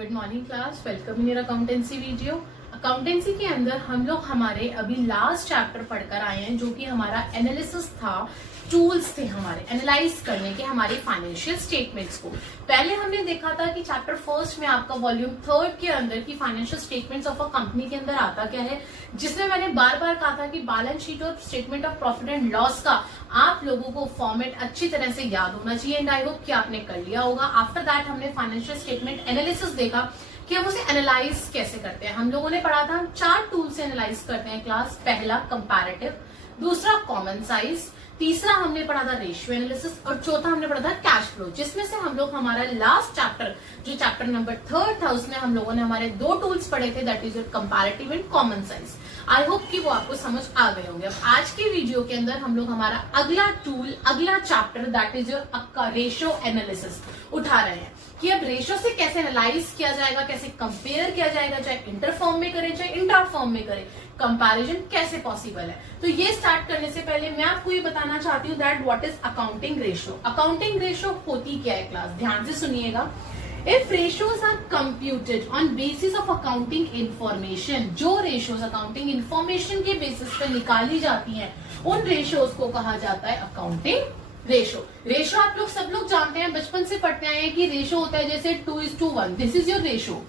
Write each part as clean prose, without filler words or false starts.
Good morning class, welcome in your accountancy video. Accountancy के अंदर हम लोग हमारे अभी लास्ट चैप्टर पढ़कर आए हैं, जो कि हमारा एनालिसिस था। टूल्स थे हमारे एनालाइज करने के हमारे फाइनेंशियल स्टेटमेंट्स को। पहले हमने देखा था कि चैप्टर फर्स्ट में आपका वॉल्यूम 3 के अंदर की financial statements of a company के अंदर आता क्या है, जिसमें मैंने बार बार कहा था कि बैलेंस शीट और statement of profit and loss का आप लोगों को फॉर्मेट अच्छी तरह से याद होना चाहिए एंड आई होप कि आपने कर लिया होगा। आफ्टर दैट हमने फाइनेंशियल स्टेटमेंट एनालिसिस देखा कि हम उसे एनालाइज कैसे करते हैं। हम लोगों ने पढ़ा था हम 4 टूल से एनालाइज करते हैं क्लास। पहला कंपैरेटिव, दूसरा कॉमन साइज, तीसरा हमने पढ़ा था रेशियो एनालिसिस और चौथा हमने पढ़ा था कैश फ्लो, जिसमें से हम लोग हमारा लास्ट चैप्टर जो चैप्टर नंबर 3 था उसमें हम लोगों ने हमारे 2 टूल्स पढ़े थे, that is your comparative and common size. I hope कि वो आपको समझ आ गए होंगे। अब आज की वीडियो के अंदर हम लोग हमारा अगला टूल, अगला chapter that is your ratio analysis उठा रहे हैं कि अब रेशियो से कैसे एनालाइज किया जाएगा, कैसे कंपेयर किया जाएगा, चाहे इंटर फॉर्म में करें चाहे इंट्रा फॉर्म में करें, कंपैरिजन कैसे पॉसिबल है। तो ये स्टार्ट करने से पहले मैं आपको ये बताना चाहती हूँ that what is accounting ratio. Accounting ratio होती क्या है क्लास, ध्यान से सुनिएगा। If ratios are computed on basis of accounting information, जो ratios accounting information के basis पे निकाली जाती हैं, उन ratios को कहा जाता है accounting ratio। रेशियो आप लोग सब लोग जानते हैं, बचपन से पढ़ते आए हैं कि रेशियो होता है जैसे 2:1, दिस इज योर रेशियो।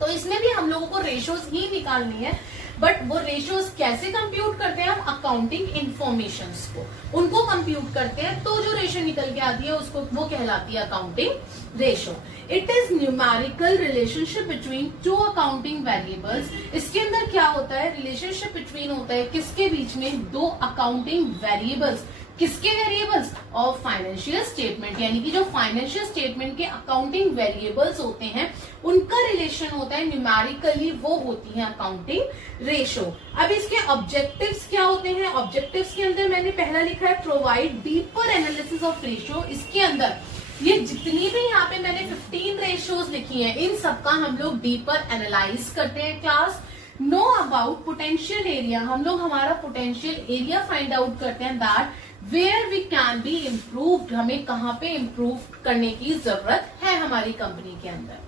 तो इसमें भी हम लोगों को रेशियोज ही निकालनी है, बट वो रेशियोज कैसे कंप्यूट करते हैं हम अकाउंटिंग इंफॉर्मेशंस को, उनको कंप्यूट करते हैं तो जो रेशियो निकल के आती है उसको वो कहलाती है accounting ratio. It is numerical relationship between 2 accounting variables. इसके अंदर क्या होता है, रिलेशनशिप बिटवीन होता है किसके बीच में, 2 अकाउंटिंग वेरिएबल्स। किसके वेरिएबल्स, ऑफ फाइनेंशियल स्टेटमेंट, यानी कि जो फाइनेंशियल स्टेटमेंट के अकाउंटिंग वेरिएबल्स होते हैं उनका रिलेशन होता है न्यूमेरिकली, वो होती है अकाउंटिंग रेशियो। अब इसके ऑब्जेक्टिव्स क्या होते हैं, ऑब्जेक्टिव्स के अंदर मैंने पहला लिखा है provide deeper analysis of ratio. इसके अंदर ये जितनी भी यहाँ पे मैंने 15 रेशियोज लिखी हैं, इन सबका हम लोग डीपर एनालाइज करते हैं class. Know about potential area, हम लोग हमारा पोटेंशियल एरिया फाइंड आउट करते हैं that where we can be improved, हमें कहाँ पे इम्प्रूव करने की जरूरत है हमारी कंपनी के अंदर।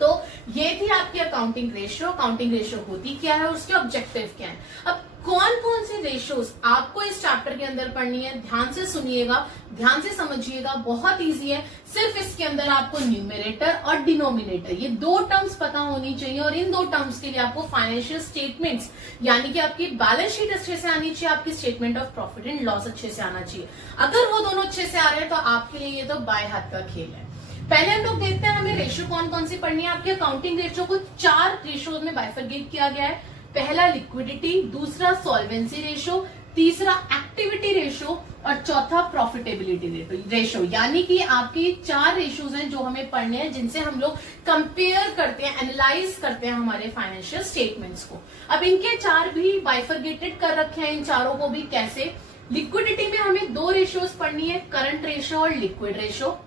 तो ये थी आपकी अकाउंटिंग रेशियो। अकाउंटिंग रेशियो होती क्या है, उसके ऑब्जेक्टिव क्या है। अब कौन कौन से रेशियोज आपको इस चैप्टर के अंदर पढ़नी है, ध्यान से सुनिएगा, ध्यान से समझिएगा, बहुत इजी है। सिर्फ इसके अंदर आपको न्यूमरेटर और डिनोमिनेटर ये 2 टर्म्स पता होनी चाहिए, और इन 2 टर्म्स के लिए आपको फाइनेंशियल स्टेटमेंट्स यानी कि आपकी बैलेंस शीट अच्छे से आनी चाहिए, आपकी statement of profit and loss अच्छे से आना चाहिए। अगर वो दोनों अच्छे से आ रहे हैं तो आपके लिए ये तो बाएं हाथ का खेल है। पहले हम लोग देखते हैं हमें रेशियो कौन कौन सी पढ़नी है। आपके अकाउंटिंग रेशियो को 4 रेशियोज में बाइफरगेट किया गया है। पहला लिक्विडिटी, दूसरा सॉल्वेंसी रेशियो, तीसरा एक्टिविटी रेशियो और चौथा प्रॉफिटेबिलिटी रेशियो। यानी कि आपकी 4 रेशियोज हैं जो हमें पढ़ने हैं, जिनसे हम लोग कंपेयर करते हैं, एनालाइज करते हैं हमारे फाइनेंशियल स्टेटमेंट्स को। अब इनके 4 भी बाइफरगेटेड कर रखे हैं, इन चारों को भी कैसे। लिक्विडिटी में हमें 2 रेशियोज पढ़नी है, करंट रेशियो और लिक्विड रेशियो।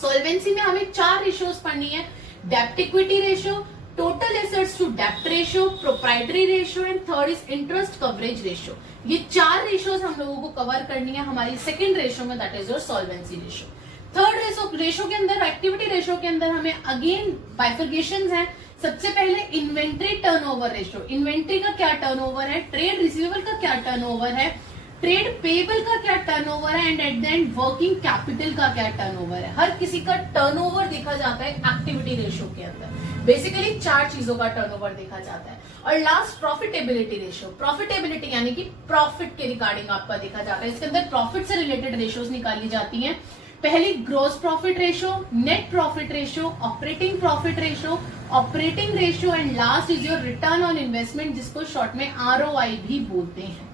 सॉल्वेंसी में हमें 4 रेशियोज पढ़नी है, डेब्ट equity ratio, total assets to डेब्ट ratio, proprietary ratio and third is interest coverage ratio. ये 4 रेशियोज हम लोगों को कवर करनी है हमारी सेकंड रेशियो में, that is your solvency ratio. Third ratio के अंदर, एक्टिविटी रेशियो के अंदर हमें अगेन बाइफरगेशंस हैं। सबसे पहले इन्वेंट्री टर्नओवर रेशियो, इन्वेंट्री का क्या टर्नओवर है, ट्रेड रिसीवेबल का क्या टर्नओवर है, ट्रेड पेबल का क्या टर्नओवर है, and at the end working capital का क्या टर्नओवर है। हर किसी का टर्नओवर देखा जाता है एक्टिविटी रेशियो के अंदर। बेसिकली 4 चीजों का टर्नओवर देखा जाता है। और लास्ट प्रॉफिटेबिलिटी रेशियो, प्रॉफिटेबिलिटी यानी कि प्रॉफिट के रिगार्डिंग आपका देखा जाता है। इसके अंदर प्रॉफिट से रिलेटेड रेशियोज निकाली जाती हैं। पहली gross profit ratio, net profit ratio, operating profit ratio, operating ratio and last is your return on investment, जिसको शॉर्ट में ROI भी बोलते हैं।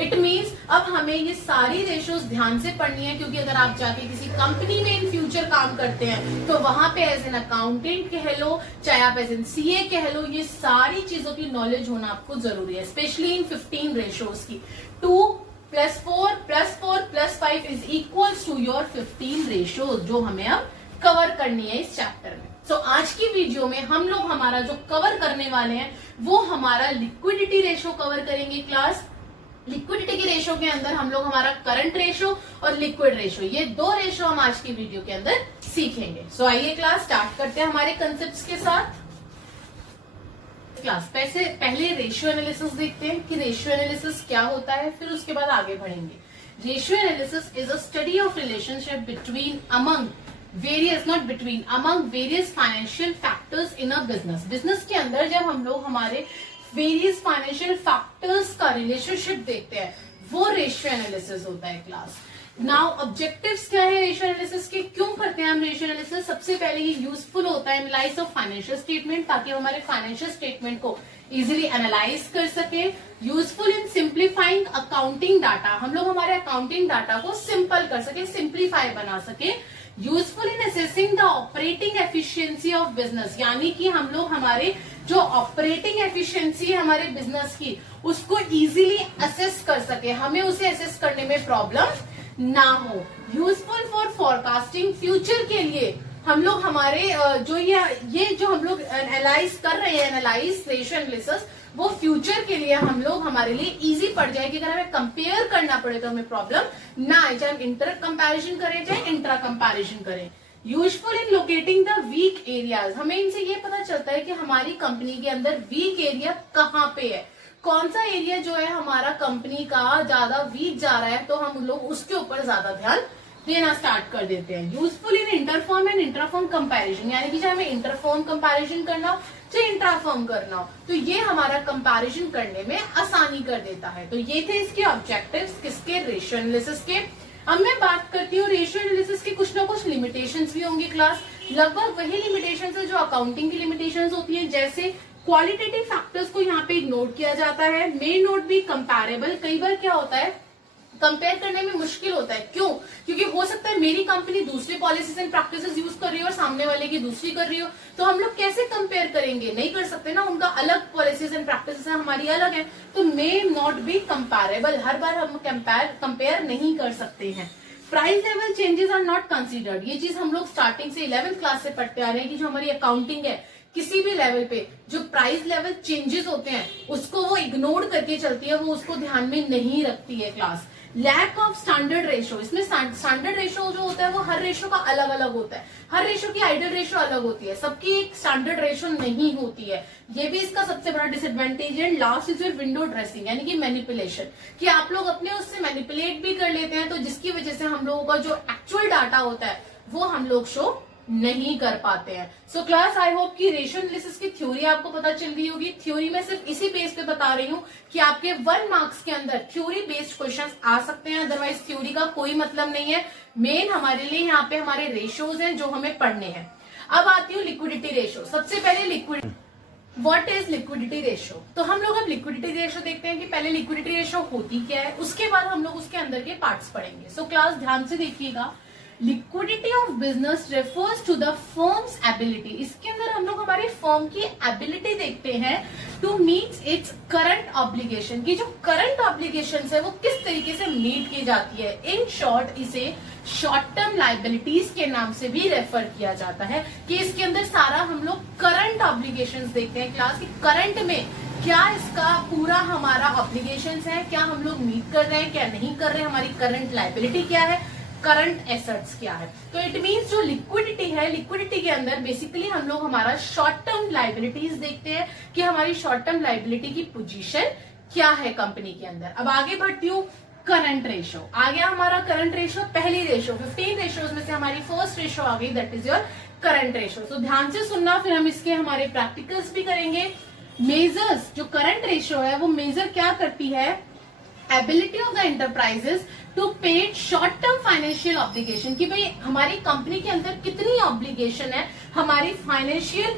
इट मीन्स अब हमें ये सारी रेशियोज ध्यान से पढ़नी है, क्योंकि अगर आप जाके किसी कंपनी में इन फ्यूचर काम करते हैं तो वहां पे एज एन अकाउंटेंट कह लो, चाहे आप एज एन CA कह लो, ये सारी चीजों की नॉलेज होना आपको जरूरी है, स्पेशली इन 15 रेशियोज की। 2 + 4 + 4 + 5 is equals to your 15 ratios, जो हमें अब कवर करनी है इस चैप्टर में। सो आज की वीडियो में हम लोग हमारा जो कवर करने वाले हैं वो हमारा लिक्विडिटी रेशियो कवर करेंगे क्लास। लिक्विडिटी के रेशियो के अंदर हम लोग हमारा करंट रेशियो और लिक्विड रेशियो, ये 2 रेशियो हम आज की वीडियो के अंदर सीखेंगे। सो आइए क्लास स्टार्ट करते हैं हमारे कंसेप्ट्स के साथ। क्लास पहले रेशियो एनालिसिस देखते हैं कि रेशियो एनालिसिस क्या होता है, फिर उसके बाद आगे बढ़ेंगे। Ratio analysis is a study of relationship between among various financial factors in a business. Business के अंदर जब हम लोग हमारे वेरियस फाइनेंशियल फैक्टर्स का रिलेशनशिप देखते हैं, वो रेशियो एनालिसिस होता है क्लास। नाउ ऑब्जेक्टिव्स क्या है रेशियो एनालिसिस के, क्यों करते हैं हम रेशियो एनालिसिस? सबसे पहले ये यूजफुल होता है एनालाइज ऑफ फाइनेंशियल स्टेटमेंट, ताकि हम हमारे फाइनेंशियल स्टेटमेंट को इजीली एनालाइज कर सके। Useful in simplifying accounting data, हम लोग हमारे अकाउंटिंग डाटा को सिंपल कर सके, सिंप्लीफाई बना सके। Useful in assessing the operating efficiency of business, यानी कि हम लोग हमारे जो ऑपरेटिंग एफिशिएंसी है हमारे बिजनेस की, उसको इजीली असेस कर सके, हमें उसे असेस करने में प्रॉब्लम ना हो। यूजफुल फॉर फॉरकास्टिंग, फ्यूचर के लिए हम लोग हमारे जो ये जो हम लोग एनालाइज कर रहे हैं, एनालाइज रेशियो एनालिसिस, वो फ्यूचर के लिए हम लोग हमारे लिए इजी पड़ जाए कि अगर हमें कंपेयर करना पड़े तो हमें प्रॉब्लम ना आए, चाहे हम इंटर कंपैरिजन करें चाहे इंट्रा कंपैरिजन करें। Useful in locating the weak areas, हमें इनसे ये पता चलता है कि हमारी कंपनी के अंदर वीक एरिया कहाँ पे है, कौन सा एरिया जो है हमारा कंपनी का ज्यादा वीक जा रहा है, तो हम लोग उसके ऊपर ज्यादा ध्यान देना स्टार्ट कर देते हैं। Useful in interform and इंट्राफॉर्म comparison, यानी कि चाहे हमें इंटरफॉर्म कंपैरिजन करना हो चाहे इंट्राफॉर्म करना हो, तो ये हमारा कंपैरिजन करने में आसानी कर देता है। तो ये थे इसके ऑब्जेक्टिव्स किसके, रेशियो एनालिसिस के। अब मैं बात करती हूँ रेशियो एनालिसिस के कुछ ना कुछ लिमिटेशंस भी होंगे क्लास। लगभग वही लिमिटेशंस है जो अकाउंटिंग की लिमिटेशंस होती है, जैसे क्वालिटेटिव फैक्टर्स को यहाँ पे इग्नोर किया जाता है, मे नॉट बी कंपैरेबल। कई बार क्या होता है, कंपेयर करने में मुश्किल होता है। क्यों? क्योंकि हो सकता है मेरी कंपनी दूसरी पॉलिसीज एंड प्रैक्टिसेस यूज कर रही हो और सामने वाले की दूसरी कर रही हो, तो हम लोग कैसे कंपेयर करेंगे? नहीं कर सकते ना, उनका अलग पॉलिसीज एंड प्रैक्टिसेस है, हमारी अलग है, तो मे नॉट बी कंपैरेबल, हर बार हम कंपेयर नहीं कर सकते हैं। Price level changes are not considered, ये चीज हम लोग स्टार्टिंग से 11th क्लास से पढ़ते आ रहे हैं कि जो हमारी अकाउंटिंग है किसी भी लेवल पे जो प्राइस लेवल चेंजेस होते हैं उसको वो इग्नोर करके चलती है, वो उसको ध्यान में नहीं रखती है class. Lack of standard ratio, इसमें स्टैंडर्ड रेशो जो होता है वो हर रेशो का अलग अलग होता है, हर रेशो की आइडियल रेशो अलग होती है, सबकी एक स्टैंडर्ड रेशो नहीं होती है, ये भी इसका सबसे बड़ा डिसएडवांटेज है। Last is your window dressing, यानी कि मैनिपुलेशन, कि आप लोग अपने उससे मैनिपुलेट भी कर लेते हैं, तो जिसकी वजह से हम लोगों का जो एक्चुअल डाटा होता है वो हम लोग शो नहीं कर पाते हैं। सो क्लास आई होप कि रेशियो एनालिसिस की थ्योरी आपको पता चल गई होगी। थ्योरी में सिर्फ इसी बेस पे बता रही हूँ कि आपके 1 मार्क्स के अंदर थ्योरी बेस्ड क्वेश्चंस आ सकते हैं, अदरवाइज थ्योरी का कोई मतलब नहीं है। मेन हमारे लिए यहाँ पे हमारे रेशियोज हैं जो हमें पढ़ने हैं। अब आती हूँ लिक्विडिटी रेशियो। सबसे पहले व्हाट इज लिक्विडिटी रेशियो, तो हम लोग अब लिक्विडिटी रेशियो देखते हैं कि पहले लिक्विडिटी रेशियो होती क्या है, उसके बाद हम लोग उसके अंदर के पार्ट्स पढ़ेंगे। सो क्लास ध्यान से देखिएगा। Liquidity of business refers to the firm's ability, इसके अंदर हम लोग हमारे फर्म की एबिलिटी देखते हैं to meet its current obligation, की जो करंट ऑब्लिगेशन है वो किस तरीके से मीट की जाती है। इन शॉर्ट इसे शॉर्ट टर्म लाइबिलिटीज के नाम से भी रेफर किया जाता है, कि इसके अंदर सारा हम लोग करंट ऑब्लिगेशंस देखते हैं क्लास, की करंट में क्या इसका पूरा हमारा ऑब्लिगेशंस है, क्या हम लोग मीट कर रहे हैं क्या नहीं कर रहे हैं, हमारी करंट लाइबिलिटी क्या है, करंट एसेट्स क्या है। तो इट मींस जो लिक्विडिटी है, लिक्विडिटी के अंदर बेसिकली हम लोग हमारा शॉर्ट टर्म लाइबिलिटीज देखते हैं कि हमारी शॉर्ट टर्म लाइबिलिटी की पोजीशन क्या है कंपनी के अंदर। अब आगे बढ़ती हूँ, करंट रेशियो आ गया हमारा। करंट रेशियो पहली रेशियो 15 रेशियोज में से हमारी फर्स्ट रेशियो आ गई, that is your current ratio. तो ध्यान से सुनना, फिर हम इसके हमारे प्रैक्टिकल्स भी करेंगे। मेजर्स, जो करंट रेशियो है वो मेजर क्या करती है, ability of the enterprises to pay short term financial obligation, कि भाई हमारी कंपनी के अंदर कितनी ऑब्लिगेशन है, हमारी फाइनेंशियल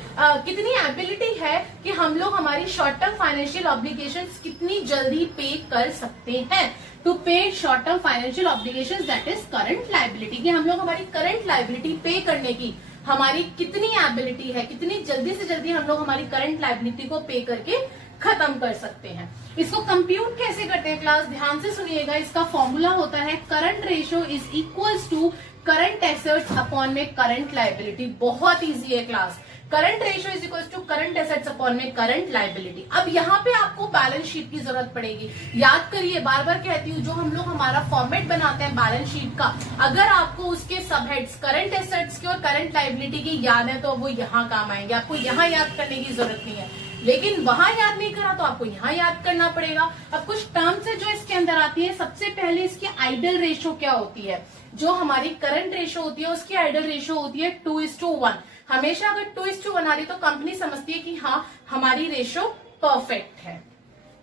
कितनी एबिलिटी है कि हम लोग हमारी शॉर्ट टर्म फाइनेंशियल ऑब्लिगेशन कितनी जल्दी पे कर सकते हैं। To pay short term financial obligation that is current liability, कि हम लोग हमारी करंट लाइबिलिटी पे करने की हमारी कितनी एबिलिटी है, कितनी जल्दी से जल्दी हम लोग हमारी करंट लाइबिलिटी को पे करके खत्म कर सकते हैं। इसको कंप्यूट कैसे करते हैं क्लास, ध्यान से सुनिएगा। इसका फॉर्मूला होता है current ratio is equals to current assets upon में करंट लाइबिलिटी। बहुत इजी है class. Current ratio is equal to current assets upon में करंट लाइबिलिटी। अब यहाँ पे आपको बैलेंस शीट की जरूरत पड़ेगी। याद करिए, बार बार कहती हूँ, जो हम लोग हमारा फॉर्मेट बनाते हैं बैलेंस शीट का, अगर आपको उसके सबहेड्स करंट एसेट्स की और करंट लाइबिलिटी की याद है तो वो यहाँ काम आएंगे। आपको यहाँ याद करने की जरूरत नहीं है, लेकिन वहां याद नहीं करा तो आपको यहाँ याद करना पड़ेगा। अब कुछ टर्म्स है जो इसके अंदर आती है। सबसे पहले इसकी आइडल रेशियो क्या होती है? जो हमारी करंट रेशियो होती है उसकी आइडल रेशियो होती है 2:1। हमेशा अगर 2:1 आ रही तो कंपनी समझती है कि हाँ हमारी रेशियो परफेक्ट है।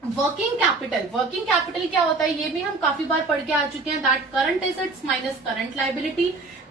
वर्किंग कैपिटल क्या होता है? ये भी हम काफी बार पढ़ के आ चुके हैं, that current assets minus current liability.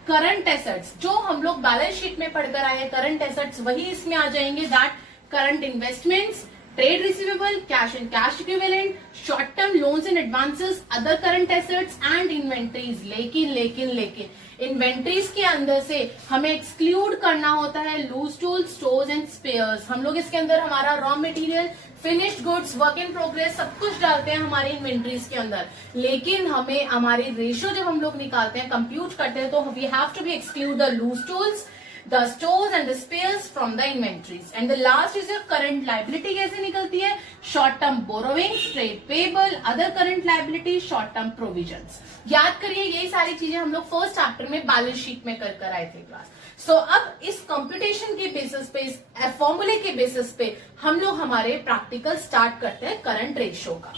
Current assets जो हम लोग बैलेंस शीट में पढ़कर आए हैं, करंट एसेट्स वही इसमें आ जाएंगे, that current investments, trade receivable, cash and cash equivalent, short term loans and advances, other current assets and inventories. लेकिन इन्वेंट्रीज के अंदर से हमें एक्सक्लूड करना होता है loose tools, stores and spares. हम लोग इसके अंदर हमारा raw material, finished goods, work in progress सब कुछ डालते हैं हमारी इन्वेंट्रीज के अंदर, लेकिन हमें हमारी रेशियो जब हम लोग निकालते हैं, कंप्यूट करते हैं, तो we have to be exclude the loose tools, the stores and the spares from the inventories. And the last is your current liability. कैसे निकलती है? short term borrowings, trade payable, other current liability, short term provisions. याद करिए, यही सारी चीजें हम लोग फर्स्ट चैप्टर में बैलेंस शीट में कर आए थे क्लास। सो अब इस कंप्यूटेशन के बेसिस पे, इस फॉर्मूले के बेसिस पे हम लोग हमारे प्रैक्टिकल स्टार्ट करते हैं करंट रेशियो का।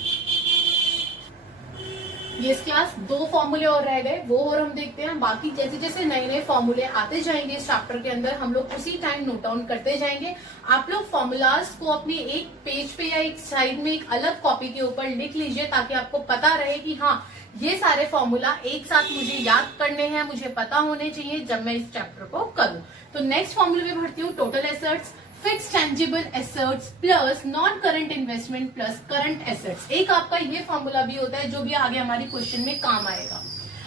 ये क्लास 2 फॉर्मूले और रह गए, वो और हम देखते हैं। बाकी जैसे जैसे नए नए फॉर्मूले आते जाएंगे इस चैप्टर के अंदर, हम लोग उसी टाइम नोट डाउन करते जाएंगे। आप लोग फॉर्मूलाज को अपने एक पेज पे या एक साइड में एक अलग कॉपी के ऊपर लिख लीजिए, ताकि आपको पता रहे कि हाँ ये सारे फॉर्मूला एक साथ मुझे याद करने हैं, मुझे पता होने चाहिए जब मैं इस चैप्टर को करूं। तो नेक्स्ट फॉर्मूले में भरती हूँ, total assets fix tangible assets plus non current investment plus current assets. एक आपका ये फॉर्मूला भी होता है जो भी आगे हमारी क्वेश्चन में काम आएगा।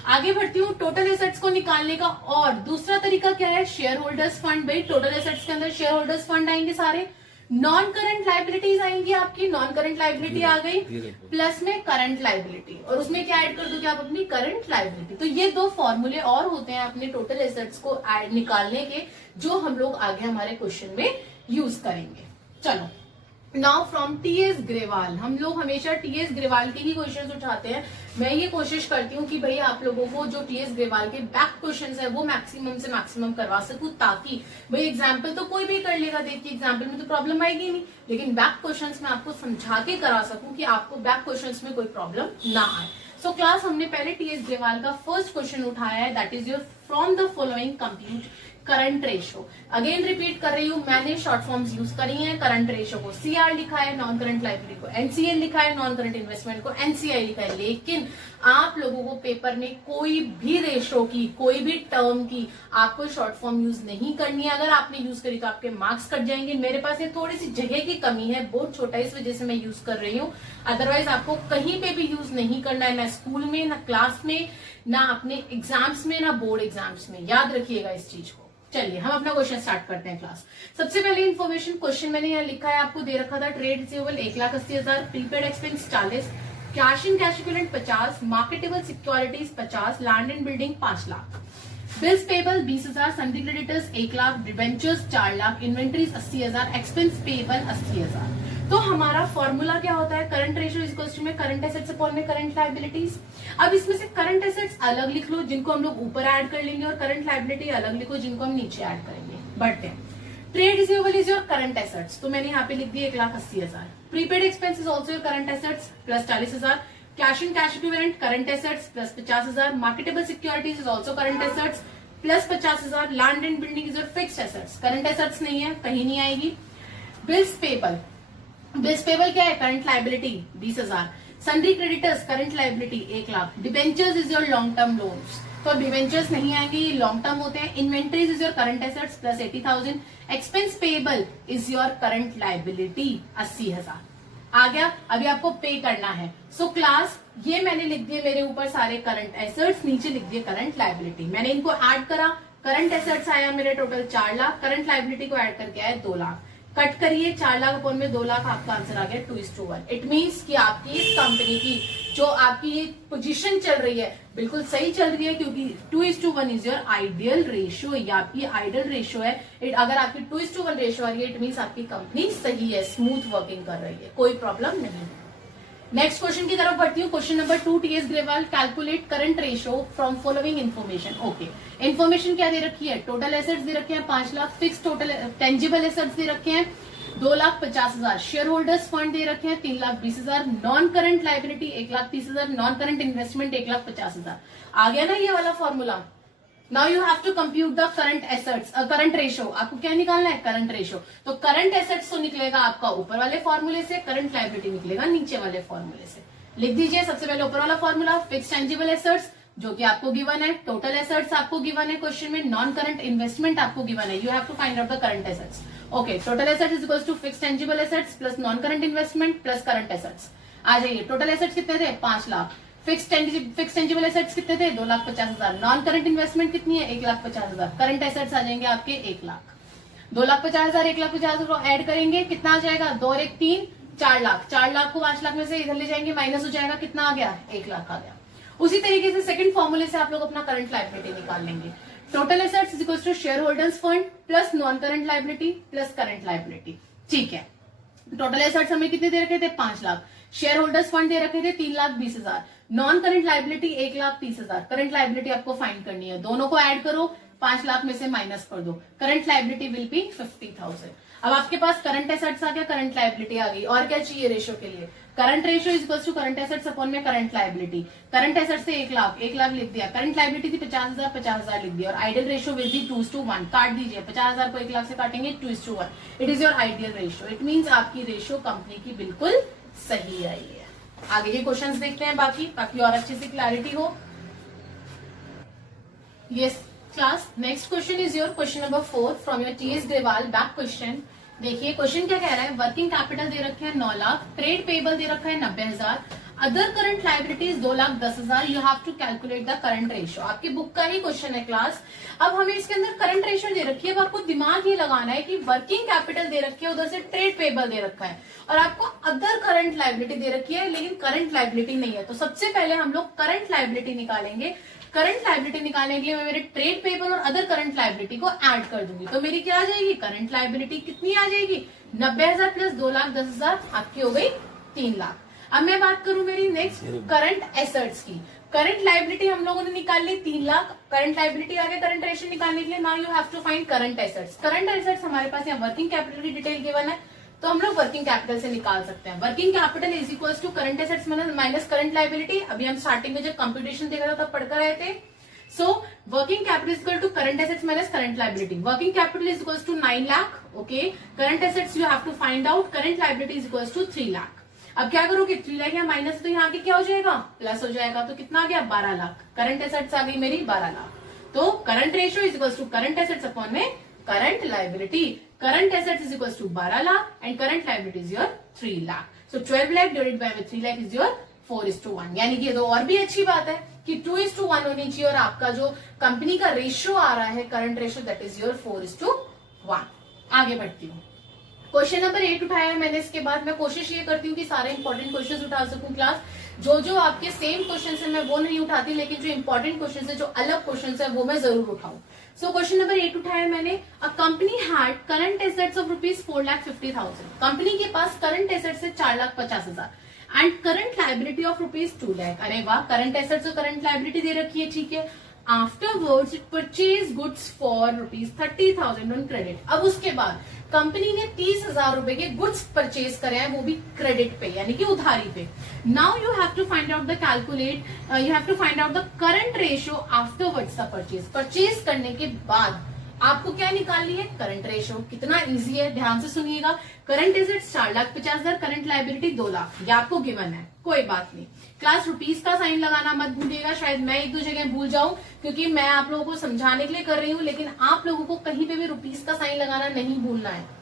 आगे बढ़ती हूँ, टोटल एसेट्स को निकालने का और दूसरा तरीका क्या है? Share holders fund. भाई टोटल एसेट्स के अंदर शेयर होल्डर्स फंड आएंगे सारे, नॉन करंट लाइबिलिटीज आएंगी आपकी, नॉन करंट लाइबिलिटी आ गई, प्लस में करंट लाइबिलिटी, और उसमें क्या ऐड कर दोगे आप? अपनी करंट लाइबिलिटी। तो ये 2 फॉर्मूले और होते हैं अपने टोटल एसेट्स को निकालने के, जो हम लोग आगे हमारे क्वेश्चन में यूज करेंगे। चलो, नाउ फ्रॉम टीएस ग्रेवाल। हम लोग हमेशा टीएस ग्रेवाल के ही क्वेश्चंस उठाते हैं। मैं ये कोशिश करती हूँ कि भाई आप लोगों को जो टीएस ग्रेवाल के बैक क्वेश्चंस है वो मैक्सिमम से मैक्सिमम करवा सकूं, ताकि भाई एग्जाम्पल तो कोई भी कर लेगा, देखिए एग्जाम्पल में तो प्रॉब्लम आएगी नहीं, लेकिन बैक क्वेश्चंस में आपको समझा के करा सकूं कि आपको बैक क्वेश्चंस में कोई प्रॉब्लम ना आए। सो क्लास हमने पहले टीएस ग्रेवाल का फर्स्ट क्वेश्चन उठाया है, that is your from the following compute current ratio. Again repeat कर रही हूँ, मैंने शॉर्ट फॉर्म्स यूज करी हैं। करंट रेशियो को सीआर लिखा है, नॉन करंट लाइबिलिटी को एनसीएल लिखा है, नॉन करंट इन्वेस्टमेंट को एनसीआई लिखा है। लेकिन आप लोगों को पेपर में कोई भी रेशियो की, कोई भी टर्म की आपको शॉर्ट फॉर्म यूज नहीं करनी है। अगर आपने यूज करी तो आपके मार्क्स कट जाएंगे। मेरे पास ये थोड़ी सी जगह की कमी है, बोर्ड छोटा है इस वजह से मैं यूज कर रही हूँ, अदरवाइज आपको कहीं पे भी यूज नहीं करना है, ना स्कूल में, ना क्लास में, ना अपने एग्जाम्स में, ना बोर्ड एग्जाम्स में। याद रखिएगा इस चीज को। चलिए हम अपना क्वेश्चन स्टार्ट करते हैं क्लास। सबसे पहले इन्फॉर्मेशन, क्वेश्चन मैंने यहाँ लिखा है, आपको दे रखा था trade receivable 1,80,000, prepaid expense 40, cash and cash equivalent 50, marketable securities 50, land and building 5 lakh, bills payable 20,000, sundry creditors 1 lakh, debentures 4 lakh, inventories 80,000, expense payable 80,000। तो हमारा फॉर्मूला क्या होता है? Current ratio is equal to में करंट एसेट्स अपॉन में करंट लाइबिलिटीज। अब इसमें से करंट एसेट्स अलग लिख लो, जिनको हम लोग ऊपर ऐड कर लेंगे, और करंट लाइबिलिटी अलग लिखो, जिनको हम नीचे ऐड करेंगे। बढ़ते हैं। Trade receivable is your current assets, तो मैंने यहाँ पे लिख दिया 1,80,000। Prepaid expense is also your current assets plus 40,000, cash and cash equivalent current assets plus 50,000, marketable securities is also current assets plus 50,000, land and building is your fixed assets, current assets नहीं है, कहीं नहीं आएगी। Bills payable, bills payable क्या है? Current liability 20,000, sundry creditors current liability 1 lakh, debentures is your long term loans, तो debentures नहीं आएंगे, ये लॉन्ग टर्म होते हैं। Inventories is your current assets plus 80,000, expense payable is your current liability 80,000। आ गया? अभी आपको पे करना है। सो क्लास ये मैंने लिख दिए मेरे ऊपर सारे करंट एसेट्स, नीचे लिख दिए करंट लाइबिलिटी। मैंने इनको ऐड करा, करंट एसेट्स आया मेरे टोटल 4 लाख, करंट लाइबिलिटी को ऐड करके आया 2 लाख, कट करिए 4 लाख अपॉन में 2 लाख, आपका आंसर आ गया 2:1। इट मीन्स कि आपकी इस कंपनी की जो आपकी ये पोजीशन चल रही है बिल्कुल सही चल रही है, क्योंकि 2:1 इज योर आइडियल रेशियो, ये आपकी आइडियल रेशियो है। अगर आपकी 2:1 रेशियो आ रही है इट मीन्स आपकी कंपनी सही है, स्मूथ वर्किंग कर रही है, कोई प्रॉब्लम नहीं है। नेक्स्ट क्वेश्चन की तरफ बढ़ती हूँ। Question number 2, TS Grewal, calculate current ratio from following information. Okay, information क्या दे रखी है? टोटल एसेट्स दे रखे हैं 5 lakh, fix total tangible assets दे रखे हैं 2,50,000, शेयर होल्डर्स फंड दे रखे हैं 3,20,000, non current liability 1,30,000, non current investment 1,50,000। आ गया ना ये वाला formula. Now you have to compute the current assets, current ratio. आपको क्या निकालना है? Current ratio. तो करंट एसेट्स तो निकलेगा आपका ऊपर वाले फॉर्मूले से, करंट लायबिलिटी निकलेगा नीचे वाले फॉर्मूले से। लिख दीजिए सबसे पहले ऊपर वाला फॉर्मूला, फिक्स टेंजिबल एसेट्स जो कि आपको गिवन है, टोटल एसेट्स आपको गिवन है क्वेश्चन में, नॉन करंट इन्वेस्टमेंट आपको गिवन है। You have to find out the current assets. Okay, total assets is equals to fix tangible assets plus non current investment plus current assets. आ जाइए, total assets कितने थे? 5 lakh. Fix tangible assets कितने थे? 2,50,000। Non current investment कितनी है? 1,50,000। Current assets आ जाएंगे आपके 1 लाख। 2,50,000 1,50,000 को ऐड करेंगे, कितना आ जाएगा? 2 और 1 3, 4 लाख। 4 लाख को 5 लाख में से इधर ले जाएंगे, माइनस हो जाएगा, कितना आ गया? 1 लाख आ गया। उसी तरीके से सेकंड फॉर्मूले से आप लोग अपना करंट लायबिलिटी निकाल लेंगे। Total assets is equal to shareholders fund plus non current liability plus current liability. ठीक है, टोटल एसेट्स हमें कितने दे रखे थे? 5 लाख। शेयर होल्डर्स फंड दे रखे थे 3,20,000। Non current liability 1,30,000। Current liability आपको फाइंड करनी है, दोनों को ऐड करो, 5 लाख में से माइनस कर दो, करंट लायबिलिटी विल बी 50,000। अब आपके पास करंट एसेट्स आ गया, करंट लायबिलिटी आ गई, और क्या चाहिए रेशियो के लिए? Current ratio is equal to current assets upon में करंट लायबिलिटी। करंट एसेट्स से 1 लाख, 1 लाख लिख दिया। करंट लायबिलिटी थी 50,000, 50,000 लिख दिया। और आइडियल रेशियो विल बी 2:1। काट दीजिए, 50,000 को 1 लाख से काटेंगे, 2:1। It is your ideal ratio. It means आपकी रेशियो कंपनी की बिल्कुल सही आई है। आगे के क्वेश्चंस देखते हैं बाकी, ताकि और अच्छे से क्लैरिटी हो। Yes class, next question is your question number 4 from your TS Grewal back question. देखिए क्वेश्चन क्या कह रहा है? वर्किंग कैपिटल दे रखे हैं 9 लाख, ट्रेड पेबल दे रखा है 90,000, other current liabilities 2,10,000। You have to calculate the current ratio. आपकी बुक का ही क्वेश्चन है क्लास। अब हमें इसके अंदर करंट रेशियो दे रखी है, अब आपको दिमाग ये लगाना है कि वर्किंग कैपिटल दे रखी है, उधर से ट्रेड पेबल दे रखा है, और आपको अदर करंट लायबिलिटी दे रखी है, लेकिन करंट लायबिलिटी नहीं है। तो सबसे पहले हम लोग करंट लायबिलिटी निकालेंगे। करंट लायबिलिटी निकालने के लिए मैं मेरे ट्रेड पेबल और अदर करंट लायबिलिटी को ऐड कर दूंगी, तो मेरी क्या आ जाएगी? करंट लायबिलिटी कितनी आ जाएगी? 90,000 प्लस 2,10,000 आपकी हो गई 3 लाख। अब मैं बात करूं मेरी नेक्स्ट करंट एसेट्स की। करंट लायबिलिटी हम लोगों ने निकाल ली 3 लाख, करंट लायबिलिटी आगे करंट रेशियो निकालने के लिए now you have to find current assets. Current assets हमारे पास यहाँ वर्किंग कैपिटल की डिटेल गिवन है, तो हम लोग वर्किंग कैपिटल से निकाल सकते हैं। Working capital is equal to current assets minus current liability. अभी हम स्टार्टिंग में जब कंप्यूटेशन देखा था तब पढ़कर रहे थे। So working capital is equal to current assets minus current liability. Working capital is equals to 9 lakh. Okay. Current assets you have to find out. Current liability is equals to 3 lakh. अब क्या करोगे? 3 लाख यहाँ minus, तो यहाँ आगे क्या हो जाएगा? प्लस हो जाएगा। तो कितना आ गया? 12 लाख। करंट एसेट्स आ गई मेरी 12 लाख। तो current ratio is equals to current assets upon में current liability. Current assets is equals to 12 lakh and current liability is your 3 lakh. So 12 lakh divided by 3 lakh is your 4:1। यानी कि ये तो और भी अच्छी बात है कि 2:1 होनी चाहिए, और आपका जो कंपनी का रेशियो आ रहा है current ratio that is your 4:1। आगे बढ़ती हूँ। क्वेश्चन नंबर 8 उठाया है मैंने। इसके बाद मैं कोशिश ये करती हूँ कि सारे इंपॉर्टेंट क्वेश्चंस उठा सकूं क्लास। जो आपके सेम क्वेश्चंस है मैं वो नहीं उठाती, लेकिन जो इंपॉर्टेंट क्वेश्चंस है, जो अलग क्वेश्चंस है, वो मैं जरूर उठाऊं। सो क्वेश्चन नंबर 8 उठाया है मैंने। A company had current assets of ₹4,50,000। Company के पास करंट एसेट्स है 4,50,000 and current liability of ₹2 lakh. अरे वाह, करंट एसेट्स और करंट लायबिलिटी दे रखी है, ठीक है। Afterwards it purchase goods for ₹30,000 on credit. अब उसके बाद कंपनी ने 30,000 रुपए के गुड्स परचेज करे हैं, वो भी क्रेडिट पे यानी कि उधारी पे। Now you have to find out the you have to find out the current ratio afterwards the purchase. Purchase करने के बाद आपको क्या निकालनी है? Current ratio. कितना इजी है, ध्यान से सुनिएगा। Current assets 4,50,000, current liability 2 lakh, ये आपको गिवन है, कोई बात नहीं। क्लास रुपीस का साइन लगाना मत भूलिएगा, शायद मैं 1-2 जगह भूल जाऊं, क्योंकि मैं आप लोगों को समझाने के लिए कर रही हूं, लेकिन आप लोगों को कहीं पे भी रुपीस का साइन लगाना नहीं भूलना है।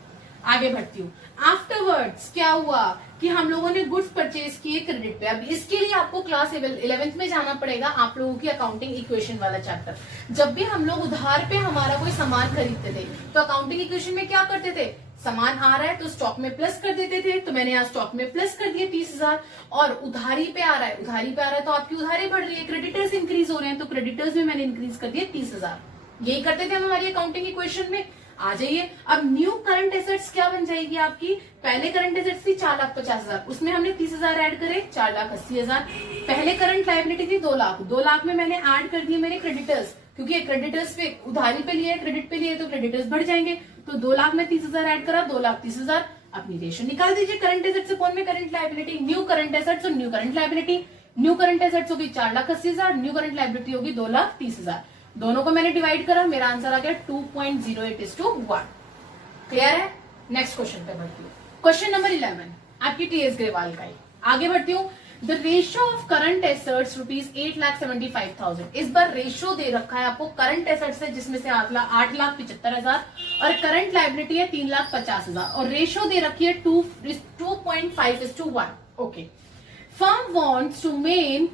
आगे बढ़ती हूँ। आफ्टरवर्ड्स क्या हुआ कि हम लोगों ने गुड्स परचेज किए क्रेडिट पे। अब इसके लिए आपको क्लास 11th में जाना पड़ेगा, आप लोगों की अकाउंटिंग इक्वेशन वाला चैप्टर। जब भी हम लोग उधार पे हमारा कोई सामान खरीदते थे तो अकाउंटिंग इक्वेशन में क्या करते थे? सामान आ रहा है तो स्टॉक में प्लस कर देते थे, तो मैंने यहाँ स्टॉक में प्लस कर दिए 30,000। और उधारी पे आ रहा है, उधारी पे आ रहा है तो आपकी उधारी बढ़ रही है, क्रेडिटर्स इंक्रीज हो रहे हैं तो क्रेडिटर्स में मैंने इंक्रीज कर दिए 30,000। यही करते थे हम हमारी अकाउंटिंग इक्वेशन में। आ जाइए, अब न्यू करंट एसेट्स क्या बन जाएगी आपकी। पहले करंट एसेट्स थी 4,50,000, उसमें हमने 30,000 ऐड करे, 4,80,000। पहले करंट लायबिलिटी थी 2 लाख, 2 लाख में मैंने ऐड कर दिए मेरे क्रेडिटर्स, क्योंकि क्रेडिटर्स पे उधारी पे लिए, क्रेडिट पे लिए तो क्रेडिटर्स बढ़ जाएंगे। तो 2 लाख में 30,000 ऐड करा, 2,30,000। अपनी रेशो निकाल दीजिए करंट एसेट्स अपॉन में current liability. New current assets और new current liability, new current assets होगी 4,80,000, न्यू करंट लायबिलिटी होगी 2,30,000। दोनों को मैंने डिवाइड करा, मेरा आंसर आ गया 2.08:1। क्लियर है। नेक्स्ट क्वेश्चन पे बढ़ती हूँ। क्वेश्चन नंबर 11 आपकी टीएस ग्रेवाल का ही। आगे बढ़ती हूँ। The ratio of current assets ₹8,75,000। इस बार रेशियो दे रखा है आपको करंट एसेट्स है जिसमें से 8,75,000 और करंट लायबिलिटी है 3,50,000 और रेशियो दे रखी है 2.5:1। Okay. Firm wants to main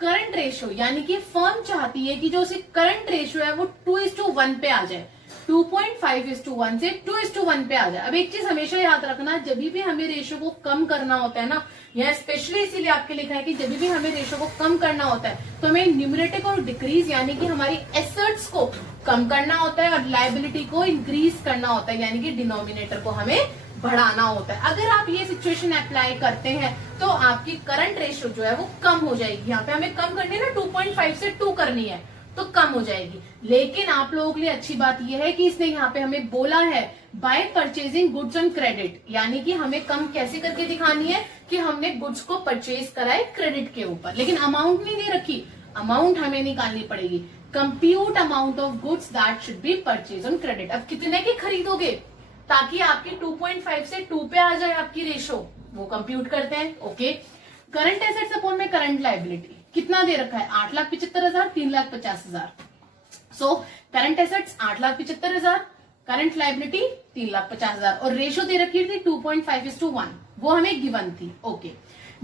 current ratio, यानी कि फर्म चाहती है कि जो उसे करंट रेशियो है वो 2:1 पे आ जाए, 2.5:1 से 2:1 पे आ जाए। अब एक चीज हमेशा याद रखना, जब भी हमें रेशियो को कम करना होता है ना, यहाँ स्पेशली इसीलिए आपके लिखा है कि जब भी हमें रेशियो को कम करना होता है तो हमें न्यूमरेटर को डिक्रीज यानी कि हमारी एसेट्स को कम करना होता है और लायबिलिटी को इंक्रीज करना होता है, यानी कि डिनोमिनेटर को हमें बढ़ाना होता है। अगर आप ये सिचुएशन अप्लाई करते हैं तो आपकी करंट रेशियो जो है वो कम हो जाएगी। यहाँ पे हमें कम करनी है ना, 2.5 से 2 करनी है तो कम हो जाएगी। लेकिन आप लोगों के लिए अच्छी बात यह है कि इसने यहाँ पे हमें बोला है bye purchasing goods on credit, यानी कि हमें कम कैसे करके दिखानी है कि हमने गुड्स को परचेज करा है क्रेडिट के ऊपर, लेकिन अमाउंट नहीं दे रखी, अमाउंट हमें निकालनी पड़ेगी। Compute amount of goods that should be purchase on credit. अब कितने की खरीदोगे ताकि आपकी 2.5 से 2 पे आ जाए आपकी रेशो, वो कंप्यूट करते हैं। ओके। करंट एसेट्स अपॉन में करंट लायबिलिटी कितना दे रखा है, 8,75,000, 3,50,000। So current assets 8,75,000, current liability 3,50,000 और रेशो दे रखी थी 2.5:1, वो हमें गिवन थी। ओके।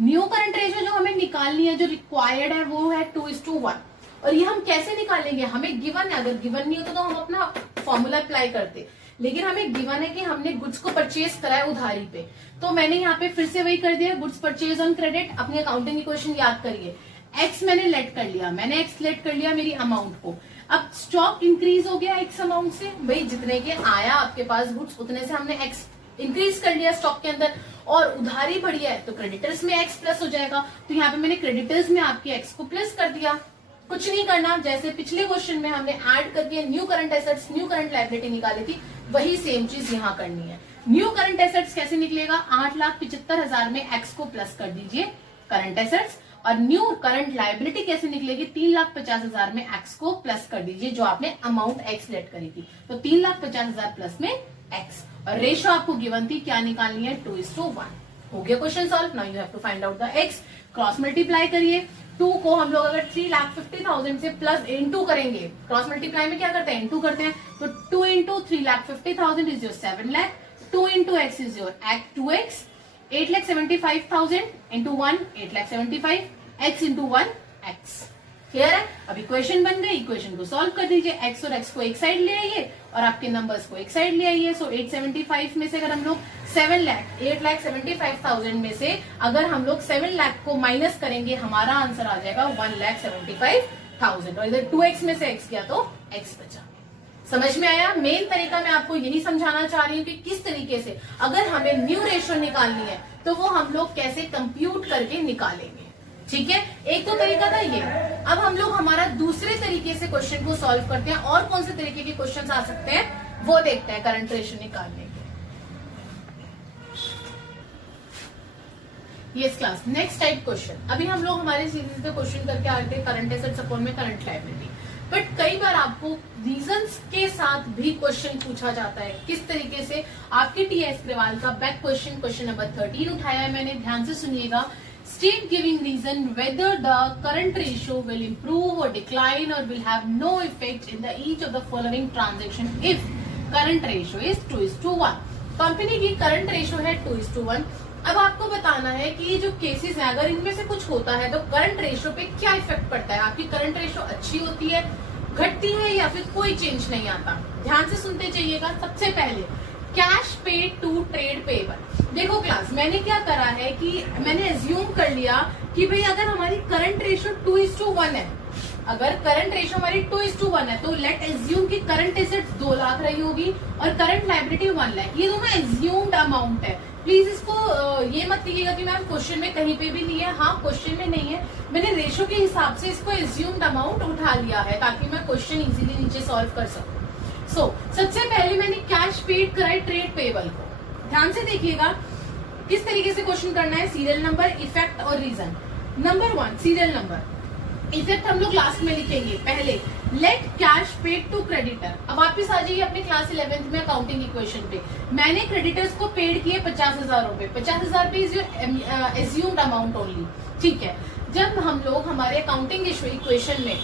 न्यू करंट रेशो जो हमें निकालनी है, जो रिक्वायर्ड है, वो है 2:1। और ये हम कैसे निकालेंगे, हमें गिवन है, अगर गिवन नहीं होता तो हम अपना फॉर्मूला अप्लाई करते, लेकिन हमें गिवन है कि हमने गुड्स को परचेज करा है उधारी पे, तो मैंने यहाँ पे फिर से वही कर दिया, गुड्स परचेज ऑन क्रेडिट। अपनी अकाउंटिंग इक्वेशन याद करिए, एक्स मैंने लेट कर लिया, मैंने एक्स लेट कर लिया मेरी अमाउंट को। अब स्टॉक इंक्रीज हो गया एक्स अमाउंट से, भाई जितने के आया आपके पास गुड्स उतने से हमने एक्स इंक्रीज कर लिया स्टॉक के अंदर, और उधारी बढ़ी है तो क्रेडिटर्स में एक्स प्लस हो जाएगा, तो यहाँ पे मैंने क्रेडिटर्स में आपकी एक्स को प्लस कर दिया। कुछ नहीं करना, जैसे पिछले क्वेश्चन में हमने ऐड करके new current assets new current liability निकाली थी, वही सेम चीज यहाँ करनी है। न्यू करंट एसेट्स कैसे निकलेगा, 8,75,000 में एक्स को प्लस कर दीजिए करंट एसेट्स, और न्यू करंट लायबिलिटी कैसे निकलेगी, 3,50,000 में एक्स को प्लस कर दीजिए जो आपने अमाउंट एक्स लेट करी थी, तो 3,50,000 प्लस में एक्स, और रेशो आपको गिवन थी क्या निकालनी है, 2:1। हो गया question solve. Now you have to find out the X. Cross multiply करिए, 2 को हम लोग अगर 3,50,000 से प्लस इनटू करेंगे, क्रॉस मल्टीप्लाई में क्या करते हैं, इनटू करते हैं, तो 2 into 3,50,000 is your 7 lakh, 2 into x is your 2x, 8,75,000 into 1 8,75,000, x into 1 x। Clear है। अब इक्वेशन बन गई, इक्वेशन को सॉल्व कर दीजिए, x और x को एक साइड ले आइए और आपके नंबर्स को एक साइड ले आइए। सो 875 में से अगर हम लोग 8,75,000 में से अगर हम लोग 7 लाख को माइनस करेंगे, हमारा आंसर आ जाएगा 1,75,000, और इधर 2x में से x गया तो x बचा। समझ में आया। मेन तरीका मैं आपको यही समझाना चाह रही हूँ कि किस तरीके से अगर हमें न्यू रेशियो निकालनी है तो वो हम लोग कैसे कंप्यूट करके निकालेंगे। ठीक है, एक तो तरीका था ये। अब हम लोग हमारा दूसरे तरीके से क्वेश्चन को सॉल्व करते हैं, और कौन से तरीके के क्वेश्चन आ सकते हैं वो देखते हैं करंट रेशियो निकालने के। Yes class, next type question. अभी हम लोग हमारे सीरीज से क्वेश्चन करके आ रहे थे करंट एसेट्स अपॉन में करंट लायबिलिटी, बट कई बार आपको रीजंस के साथ भी क्वेश्चन पूछा जाता है। किस तरीके से, आपके टीएस ग्रेवाल का बैक क्वेश्चन, क्वेश्चन नंबर 13 उठाया है मैंने, ध्यान से सुनिएगा। State giving reason whether the current ratio will improve or decline or will have no effect in the each of the following transaction if current ratio is 2:1। Company की current ratio है 2:1। अब आपको बताना है कि ये जो केसेस हैं, अगर इनमें से कुछ होता है तो करंट रेशियो पे क्या इफेक्ट पड़ता है। आपकी करंट रेशियो अच्छी होती है, घटती है, या फिर कोई चेंज नहीं आता। ध्यान से सुनते जाइएगा। सबसे पहले cash paid to trade payable. देखो क्लास, मैंने क्या करा है कि मैंने एज्यूम कर लिया कि भाई अगर हमारी करंट रेशो 2:1 है, अगर करंट रेशो हमारी 2:1 है, तो लेट एज्यूम कि करंट एसेट्स 2 लाख रही होगी और करंट लायबिलिटी 1 लाख। ये दोनों एज्यूम्ड अमाउंट है। प्लीज इसको ये मत लिखिएगा कि मैम क्वेश्चन में कहीं पे भी नहीं है। हाँ, क्वेश्चन में नहीं है, मैंने रेशो के हिसाब से इसको एज्यूम्ड अमाउंट उठा लिया है ताकि मैं क्वेश्चन इजीली नीचे सॉल्व कर सकूं। सबसे पहले मैंने कैश पेड कराई ट्रेड पेबल को। ध्यान से देखिएगा किस तरीके से क्वेश्चन करना है। सीरियल नंबर, इफेक्ट और reason. Number 1 serial number, effect हम लोग लास्ट में लिखेंगे। पहले let cash paid to creditor. अब वापिस आ जाइए अपने क्लास 11th में अकाउंटिंग इक्वेशन पे। मैंने क्रेडिटर्स को पेड किए 50,000 रुपए। 50,000 रुपए is your assumed amount only, ठीक है। जब हम लोग हमारे अकाउंटिंग इक्वेशन में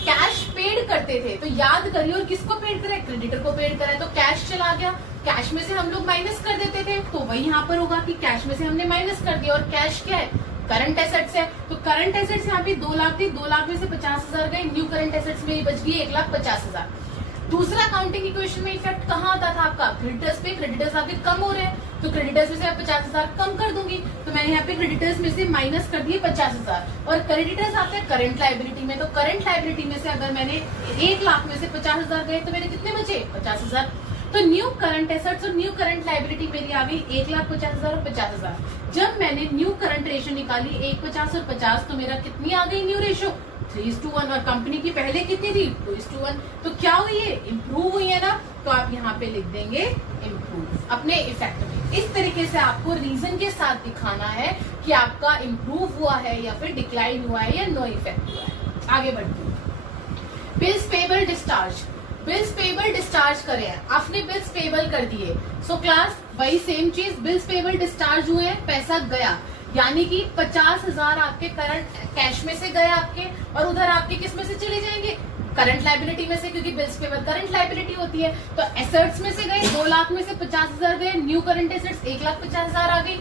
कैश पेड करते थे तो याद करिए, और किसको पेड करा है, क्रेडिटर को पेड करा है, तो कैश चला गया, कैश में से हम लोग माइनस कर देते थे, तो वही यहाँ पर होगा कि कैश में से हमने माइनस कर दिया। और कैश क्या है, करंट एसेट्स है, तो करंट एसेट्स यहाँ पे 2 लाख थी, 2 लाख में से 50,000 गए, न्यू करंट एसेट्स में बच गई 1,50,000। दूसरा अकाउंटिंग इक्वेशन में इफेक्ट कहाँ आता था आपका, क्रेडिटर्स पे। क्रेडिटर्स आपके कम हो रहे हैं, तो क्रेडिटर्स में से आप 50,000 कम कर दूंगी, तो मैंने यहाँ पे क्रेडिटर्स में से माइनस कर दिए 50,000। और क्रेडिटर्स आते हैं करंट लायबिलिटी में, तो करंट लायबिलिटी में से अगर मैंने 1 लाख में से 50,000 गए तो मेरे कितने बचे, 50,000। तो न्यू करंट एसेट्स और न्यू करंट लायबिलिटी मेरी आ गई 1,50,000 और 50,000। जब मैंने न्यू करंट रेशो निकाली 1,50 और 50, तो मेरा कितनी आ गई न्यू रेशो, 3:1। और कंपनी की पहले कितनी थी, 2:1। तो क्या हुई है, इम्प्रूव हुई है ना। तो आप यहाँ पे लिख देंगे इम्प्रूव अपने इफेक्ट में। इस तरीके से आपको रीजन के साथ दिखाना है कि आपका इम्प्रूव हुआ है या फिर डिक्लाइन हुआ है या नो इफेक्ट हुआ है। आगे बढ़ते हैं। Bills payable discharge. Bills payable discharge करे हैं, आपने बिल्स पेबल कर दिए। सो क्लास वही सेम चीज, बिल्स पेबल डिस्चार्ज हुए, पैसा गया, यानी कि 50,000 आपके करंट कैश में से गए आपके, और उधर आपके किस में से चले जाएंगे, करंट लायबिलिटी में से, क्योंकि बिल्स पेबल करंट लायबिलिटी होती है। तो एसेट्स में से गए 2 लाख में से 50,000 गए, न्यू करंट एसेट्स 1,50,000 आ गई।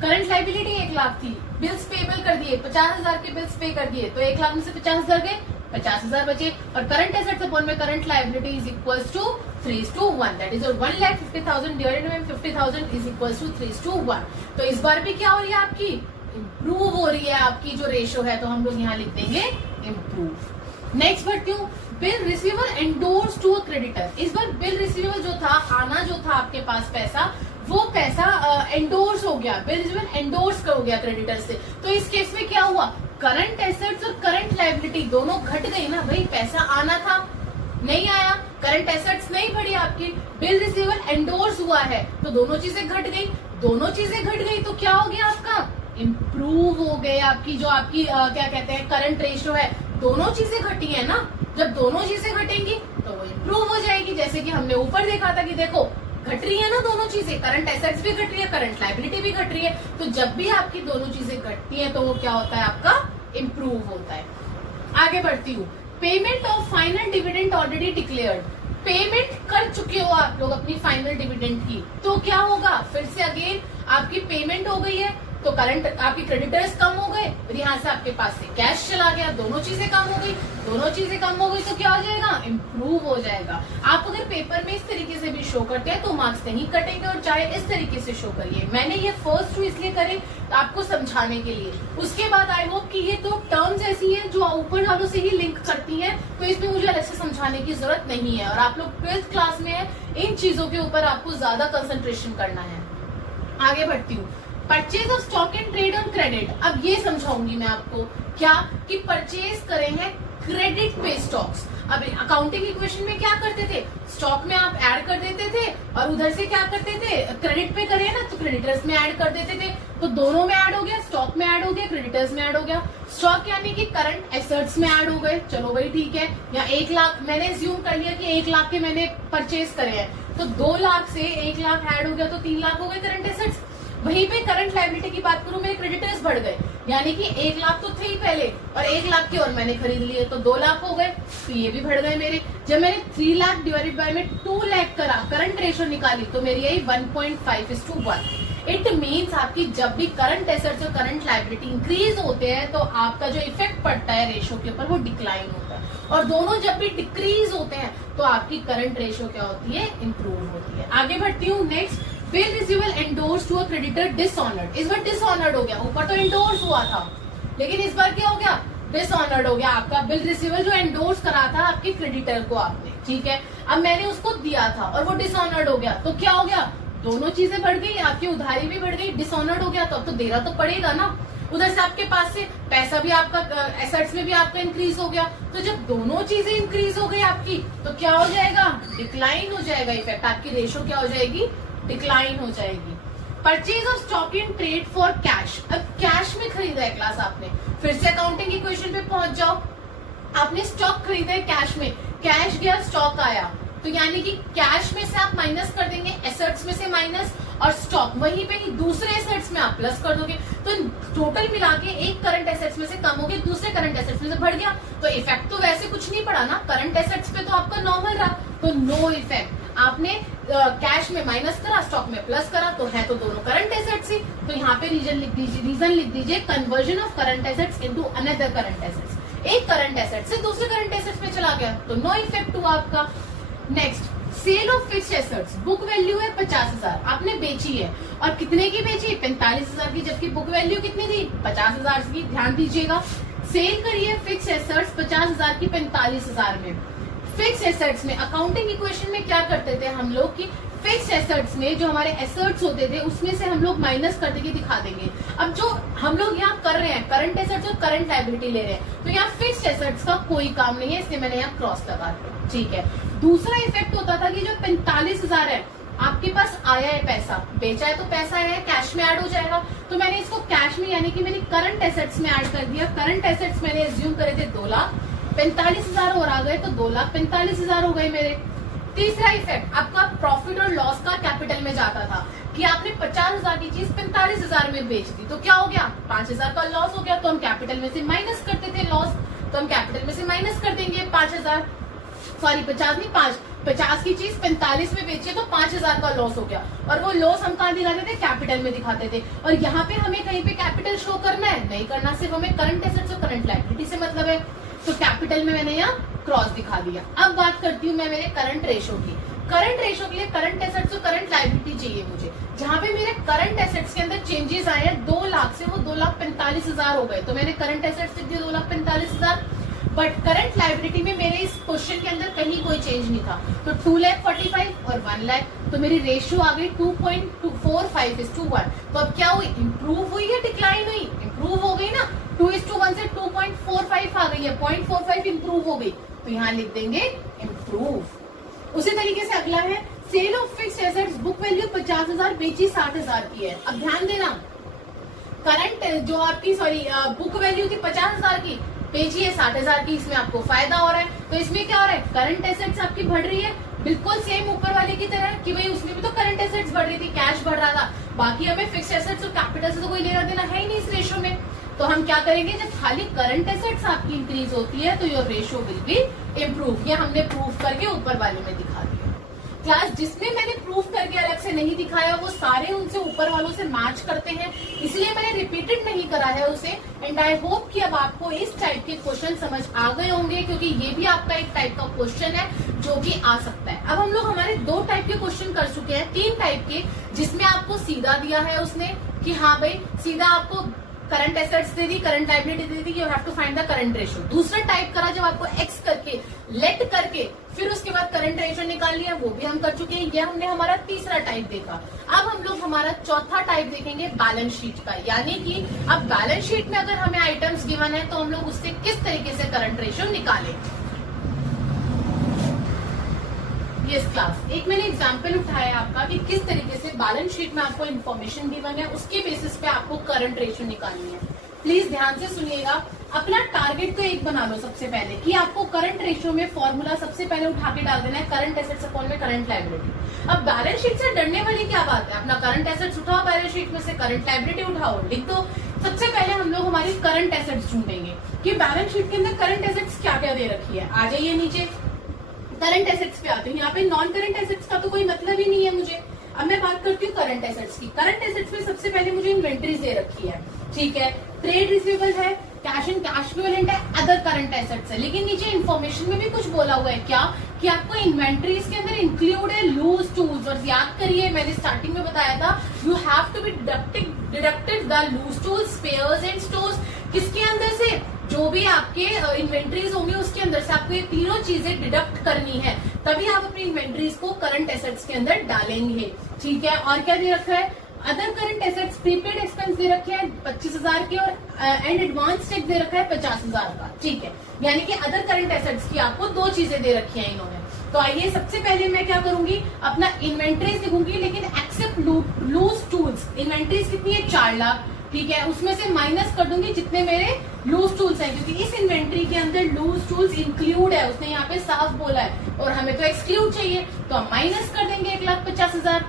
करंट लायबिलिटी 1 लाख थी, बिल्स पेबल कर दिए, 50,000 के बिल्स पे कर दिए, तो 1 लाख में से 50,000 गए, 50,000 बचे। और करंट एसेट्स अपॉन में current liability is equals to 3:1, that is 1,50,000 divided by 50,000 is equals to 3:1। तो इस बार भी क्या हो रही है आपकी, इम्प्रूव हो रही है आपकी जो रेशो है, तो हम लोग यहाँ लिख देंगे इम्प्रूव। नेक्स्ट बढ़ती हूँ, bill receiver endorse to a creditor. इस बार बिल रिसीवर जो था, आना जो था आपके पास पैसा, वो पैसा एंडोर्स हो गया, बिल रिसीवर एंडोर्स हो गया क्रेडिटर से। तो इस केस में क्या हुआ, करंट एसेट्स और करंट लायबिलिटी दोनों घट गई ना भाई, पैसा आना था नहीं आया, करंट एसेट्स नहीं बढ़ी आपकी, बिल रिसीवर एंडोर्स हुआ है, तो दोनों चीजें घट गई। दोनों चीजें घट गई तो क्या हो गया आपका, इम्प्रूव हो गए आपकी जो आपकी क्या कहते हैं करंट रेशियो है। दोनों चीजें घटी है ना, जब दोनों चीजें घटेंगी तो वो इम्प्रूव हो जाएगी। जैसे कि हमने ऊपर देखा था कि देखो घट रही है ना दोनों चीजें, करंट एसेट्स भी घट रही है, करंट लायबिलिटी भी घट रही है। तो जब भी आपकी दोनों चीजें घटती है तो वो क्या होता है, आपका इम्प्रूव होता है। आगे बढ़ती हूँ, payment of final dividend already declared. Payment कर चुके हो आप लोग अपनी फाइनल डिविडेंड की, तो क्या होगा, फिर से अगेन आपकी पेमेंट हो गई है, तो करंट आपकी क्रेडिटर्स कम हो गए और यहाँ से आपके पास से कैश चला गया, दोनों चीजें कम हो गई। दोनों चीजें कम हो गई तो क्या हो जाएगा, इम्प्रूव हो जाएगा। आप अगर पेपर में इस तरीके से भी शो करते हैं तो मार्क्स नहीं कटेंगे, और चाहे इस तरीके से शो करिए। मैंने ये फर्स्ट टू इसलिए करे आपको समझाने के लिए। उसके बाद आई होप कि ये तो टर्म्स ऐसी है जो ऊपर वालों से ही लिंक करती है, तो इसमें मुझे अलग से समझाने की जरूरत नहीं है। और आप लोग 12th क्लास में है, इन चीजों के ऊपर आपको ज्यादा कंसंट्रेशन करना है। आगे बढ़ती हूँ, purchase of stock and trade on credit. अब ये समझाऊंगी मैं आपको क्या कि परचेज करे हैं क्रेडिट पे स्टॉक्स। अब अकाउंटिंग इक्वेशन में क्या करते थे, स्टॉक में आप ऐड कर देते थे और उधर से क्या करते थे, क्रेडिट पे करे ना तो क्रेडिटर्स में ऐड कर देते थे। तो दोनों में ऐड हो गया, स्टॉक में ऐड हो गया, क्रेडिटर्स में ऐड हो गया। स्टॉक यानी कि करंट एसेट्स में ऐड हो गए, चलो भाई ठीक है। या 1 लाख मैंने एज्यूम कर लिया कि 1 लाख के मैंने परचेज करे हैं, तो 2 लाख से 1 लाख ऐड हो गया तो 3 लाख हो गए करंट एसेट्स। वहीं पे करंट लायबिलिटी की बात करूं, मेरे क्रेडिटर्स बढ़ गए, यानी कि 1 लाख तो थे ही पहले और 1 लाख के और मैंने खरीद लिए तो 2 लाख हो गए, तो ये भी बढ़ गए मेरे। जब मैंने 3 लाख डिवाइडेड बाय में 2 लाख करा, करंट रेशो निकाली तो मेरी आई 1.5:1। इट मीन्स आपकी जब भी करंट एसेट्स और करंट लायबिलिटी इंक्रीज होते हैं तो आपका जो इफेक्ट पड़ता है रेशो के ऊपर वो डिक्लाइन होता है। और दोनों जब भी डिक्रीज होते हैं तो आपकी करंट रेशियो क्या होती है, इंप्रूव होती है। आगे बढ़ती हूँ next, bill receivable endorse to a creditor dishonoured. इस बार डिसऑनर्ड हो गया, ऊपर तो एंडोर्स हुआ था लेकिन इस बार क्या हो गया, डिसऑनर्ड हो गया। आपका बिल रिसीवेबल जो एंडोर्स करा था आपके क्रेडिटर को आपने, ठीक है, अब मैंने उसको दिया था और वो डिसऑनर्ड हो गया, तो क्या हो गया, दोनों चीजें बढ़ गई, आपकी उधारी भी बढ़ गई, डिसऑनर्ड हो गया तो अब तो देना तो पड़ेगा ना। उधर से आपके पास से पैसा भी आपका, एसेट्स में भी आपका इंक्रीज हो गया, तो जब दोनों चीजें इंक्रीज हो गई आपकी तो क्या हो जाएगा, डिक्लाइन हो जाएगा इफेक्ट, आपकी रेशियो क्या हो जाएगी, डिक्लाइन हो जाएगी। Purchase of stock in trade for cash, अब कैश में खरीदा है क्लास आपने, फिर से अकाउंटिंग इक्वेशन पे पहुंच जाओ, आपने स्टॉक खरीदा है कैश में, कैश गया स्टॉक आया, तो यानी कि कैश में से आप माइनस कर देंगे, एसेट्स में से माइनस, और स्टॉक वहीं पे ही दूसरे एसेट्स में आप प्लस कर दोगे, तो टोटल मिला के एक करंट एसेट्स में से कम हो गया, दूसरे करंट एसेट्स में से बढ़ गया, तो इफेक्ट तो वैसे कुछ नहीं पड़ा ना, करंट एसेट्स पे तो आपका नॉर्मल रहा, तो नो इफेक्ट। आपने कैश में माइनस करा, स्टॉक में प्लस करा, तो है तो दोनों करंट एसेट्स ही, तो यहाँ पे रीजन लिख दीजिए conversion of current assets into another current assets. एक करंट एसेट से दूसरे करंट एसेट्स में चला गया तो नो इफेक्ट हुआ आपका। Next, sale of fixed assets, book value है 50,000, आपने बेची है, और कितने की बेची, 45,000 की, जबकि बुक वैल्यू कितनी थी, 50,000 की। ध्यान दीजिएगा, सेल करिए फिक्स्ड एसेट्स 50,000 की 45,000 में। फिक्स्ड एसेट्स में अकाउंटिंग इक्वेशन में क्या करते थे हम लोग कि फिक्स्ड एसेट्स में जो हमारे एसेट्स होते थे उसमें से हम लोग माइनस करके दिखा देंगे। अब जो हम लोग यहाँ कर रहे हैं करंट एसेट्स और करंट लायबिलिटी ले रहे हैं, तो यहाँ फिक्स्ड एसेट्स का कोई काम नहीं है, इसलिए मैंने यहाँ क्रॉस लगा दिया, ठीक है। दूसरा इफेक्ट होता था कि जो 45,000 है आपके पास आया है पैसा, बेचा है तो पैसा आया है, कैश में ऐड हो जाएगा, तो मैंने इसको कैश में यानी कि मैंने करंट एसेट्स में ऐड कर दिया। करंट एसेट्स मैंने एज्यूम करे थे 2 लाख, 45,000 और आ गए तो 2,45,000 हो गए मेरे। तीसरा इफेक्ट आपका प्रॉफिट और लॉस का कैपिटल में जाता था कि आपने 50,000 की चीज 45,000 में बेच दी, तो क्या हो गया, 5,000 का लॉस हो गया, तो हम कैपिटल में से माइनस करते थे लॉस, तो हम कैपिटल में से माइनस कर देंगे 5,000, सॉरी 50 नहीं 5, 50 की चीज 45 में बेची तो 5,000 का लॉस हो गया, और वो लॉस हम कहाँ दिखाते थे, कैपिटल में दिखाते थे। और यहाँ पे हमें कहीं पे कैपिटल शो करना है, नहीं करना, सिर्फ हमें करंट एसेट्स और करंट लायबिलिटी से मतलब है, तो कैपिटल में मैंने यहाँ क्रॉस दिखा दिया। अब बात करती हूँ मैं मेरे करंट रेशो की। करंट रेशो के लिए करंट एसेट्स और करंट लायबिलिटी चाहिए मुझे, जहाँ पे मेरे करंट एसेट्स के अंदर चेंजेस आए हैं 2 लाख से वो 2,45,000 हो गए, तो मैंने करंट एसेट्स लिख दिया 2,45,000, बट करंट लायबिलिटी में मेरे इस क्वेश्चन के अंदर कहीं कोई चेंज नहीं था, तो 2,45,000 और 1 लाख, तो मेरी रेशियो आ गई 2.45:1। तो अब क्या हुई, इंप्रूव हुई या डिक्लाइन हुई, इंप्रूव हो गई ना, 2:1 से 2.45 आ गई है, 0.45 इंप्रूव हो गई, तो यहाँ लिख देंगे इंप्रूव। उसी तरीके से अगला है sale of fixed assets, book value 50,000, बेची 60,000 की है। अब ध्यान देना, करंट जो आपकी बुक वैल्यू थी 50,000 की, बेची है 60,000 की, इसमें आपको फायदा हो रहा है, तो इसमें क्या हो रहा है, करंट एसेट्स आपकी बढ़ रही है, बिल्कुल सेम ऊपर वाले की तरह कि भाई उसमें भी तो करंट एसेट्स बढ़ रही थी, कैश बढ़ रहा था, बाकी हमें फिक्स्ड एसेट्स और कैपिटल से तो कोई लेना देना है ही नहीं इस रेशो में, तो हम क्या करेंगे, जब खाली करंट एसेट्स आपकी इंक्रीज होती है तो your ratio will be improve. ये हमने प्रूव करके ऊपर वाले में दिखा दिया। क्लास जिसमें मैंने प्रूफ करके अलग से नहीं दिखाया वो सारे उनसे ऊपर वालों से मैच करते हैं, इसलिए मैंने रिपीटेड नहीं करा है उसे। एंड आई होप कि अब आपको इस टाइप के क्वेश्चन समझ आ गए होंगे, क्योंकि ये भी आपका एक टाइप का क्वेश्चन है जो कि आ सकता है। अब हम लोग हमारे 2 टाइप के क्वेश्चन कर चुके हैं, 3 टाइप के, जिसमें आपको सीधा दिया है उसने कि हाँ भाई सीधा आपको करंट एसेट्स दे दी, करंट लायबिलिटी दे दी, you have to find the current ratio. दूसरा टाइप करा जब आपको एक्स करके लेट करके फिर उसके बाद करंट रेशियो निकाल लिया, वो भी हम कर चुके हैं। ये हमने हमारा तीसरा टाइप देखा। अब हम लोग हमारा चौथा टाइप देखेंगे बैलेंस शीट का, यानी कि अब बैलेंस शीट में अगर हमें आइटम्स गिवन है तो हम लोग उससे किस तरीके से करंट रेशियो निकालें। यस क्लास, एक मैंने एग्जांपल उठाया आपका कि किस तरीके से बैलेंस शीट में आपको इन्फॉर्मेशन गिवन है, उसके बेसिस पे आपको करंट रेशियो निकालनी है। प्लीज ध्यान से सुनिएगा, अपना टारगेट तो एक बना लो सबसे पहले कि आपको करंट रेशियो में फॉर्मूला सबसे पहले उठा के डाल देना है करंट एसेट्स अपॉन में करंट लायबिलिटी। अब बैलेंस शीट से डरने वाली क्या बात है, अपना करंट एसेट्स उठाओ, बैलेंस शीट में से करंट लायबिलिटी उठाओ, लिख दो। सबसे पहले हम लोग हमारी करंट एसेट्स ढूंढेंगे कि बैलेंस शीट के अंदर करंट एसेट्स क्या क्या दे रखी है। आ जाइए नीचे, करंट एसेट्स पे आते हैं। यहाँ पे नॉन करंट एसेट्स का तो कोई मतलब ही नहीं है मुझे। अब मैं बात करती हूँ करंट एसेट्स की। करंट एसेट्स में सबसे पहले मुझे इन्वेंट्रीज दे रखी है, ठीक है, ट्रेड रिसीवेबल है, कैश एंड कैश इक्विवेलेंट है, अदर करंट एसेट्स है, लेकिन नीचे इन्फॉर्मेशन में भी कुछ बोला हुआ है क्या कि आपको इन्वेंटरीज के अंदर इंक्लूड है लूज टूल्स। और याद करिए मैंने स्टार्टिंग में बताया था you have to be deducted the loose tools, spares and stores. किसके अंदर से? जो भी आपके इन्वेंटरीज होंगे उसके अंदर से आपको ये तीनों चीजें डिडक्ट करनी है, तभी आप अपनी इन्वेंटरीज को करंट एसेट्स के अंदर डालेंगे। ठीक है, और क्या दे रखा है? Other current assets prepaid expense दे रखे हैं 25,000 के और एंड एडवांस चेक दे रखा है 50,000 का। ठीक है, यानी कि अदर करंट एसेट्स की आपको दो चीजें दे रखी हैं इन्होंने। तो आइए सबसे पहले मैं क्या करूंगी, अपना इन्वेंटरीज लिखूंगी, लेकिन एक्सेप्ट लूज टूल्स। इन्वेंटरीज कितनी है? 4 लाख। ठीक है, उसमें से माइनस कर दूंगी जितने मेरे लूज टूल्स हैं, क्योंकि इस इन्वेंट्री के अंदर लूज टूल्स इंक्लूड है, उसने यहाँ पे साफ बोला है, और हमें तो एक्सक्लूड चाहिए, तो हम माइनस कर देंगे 1,50,000।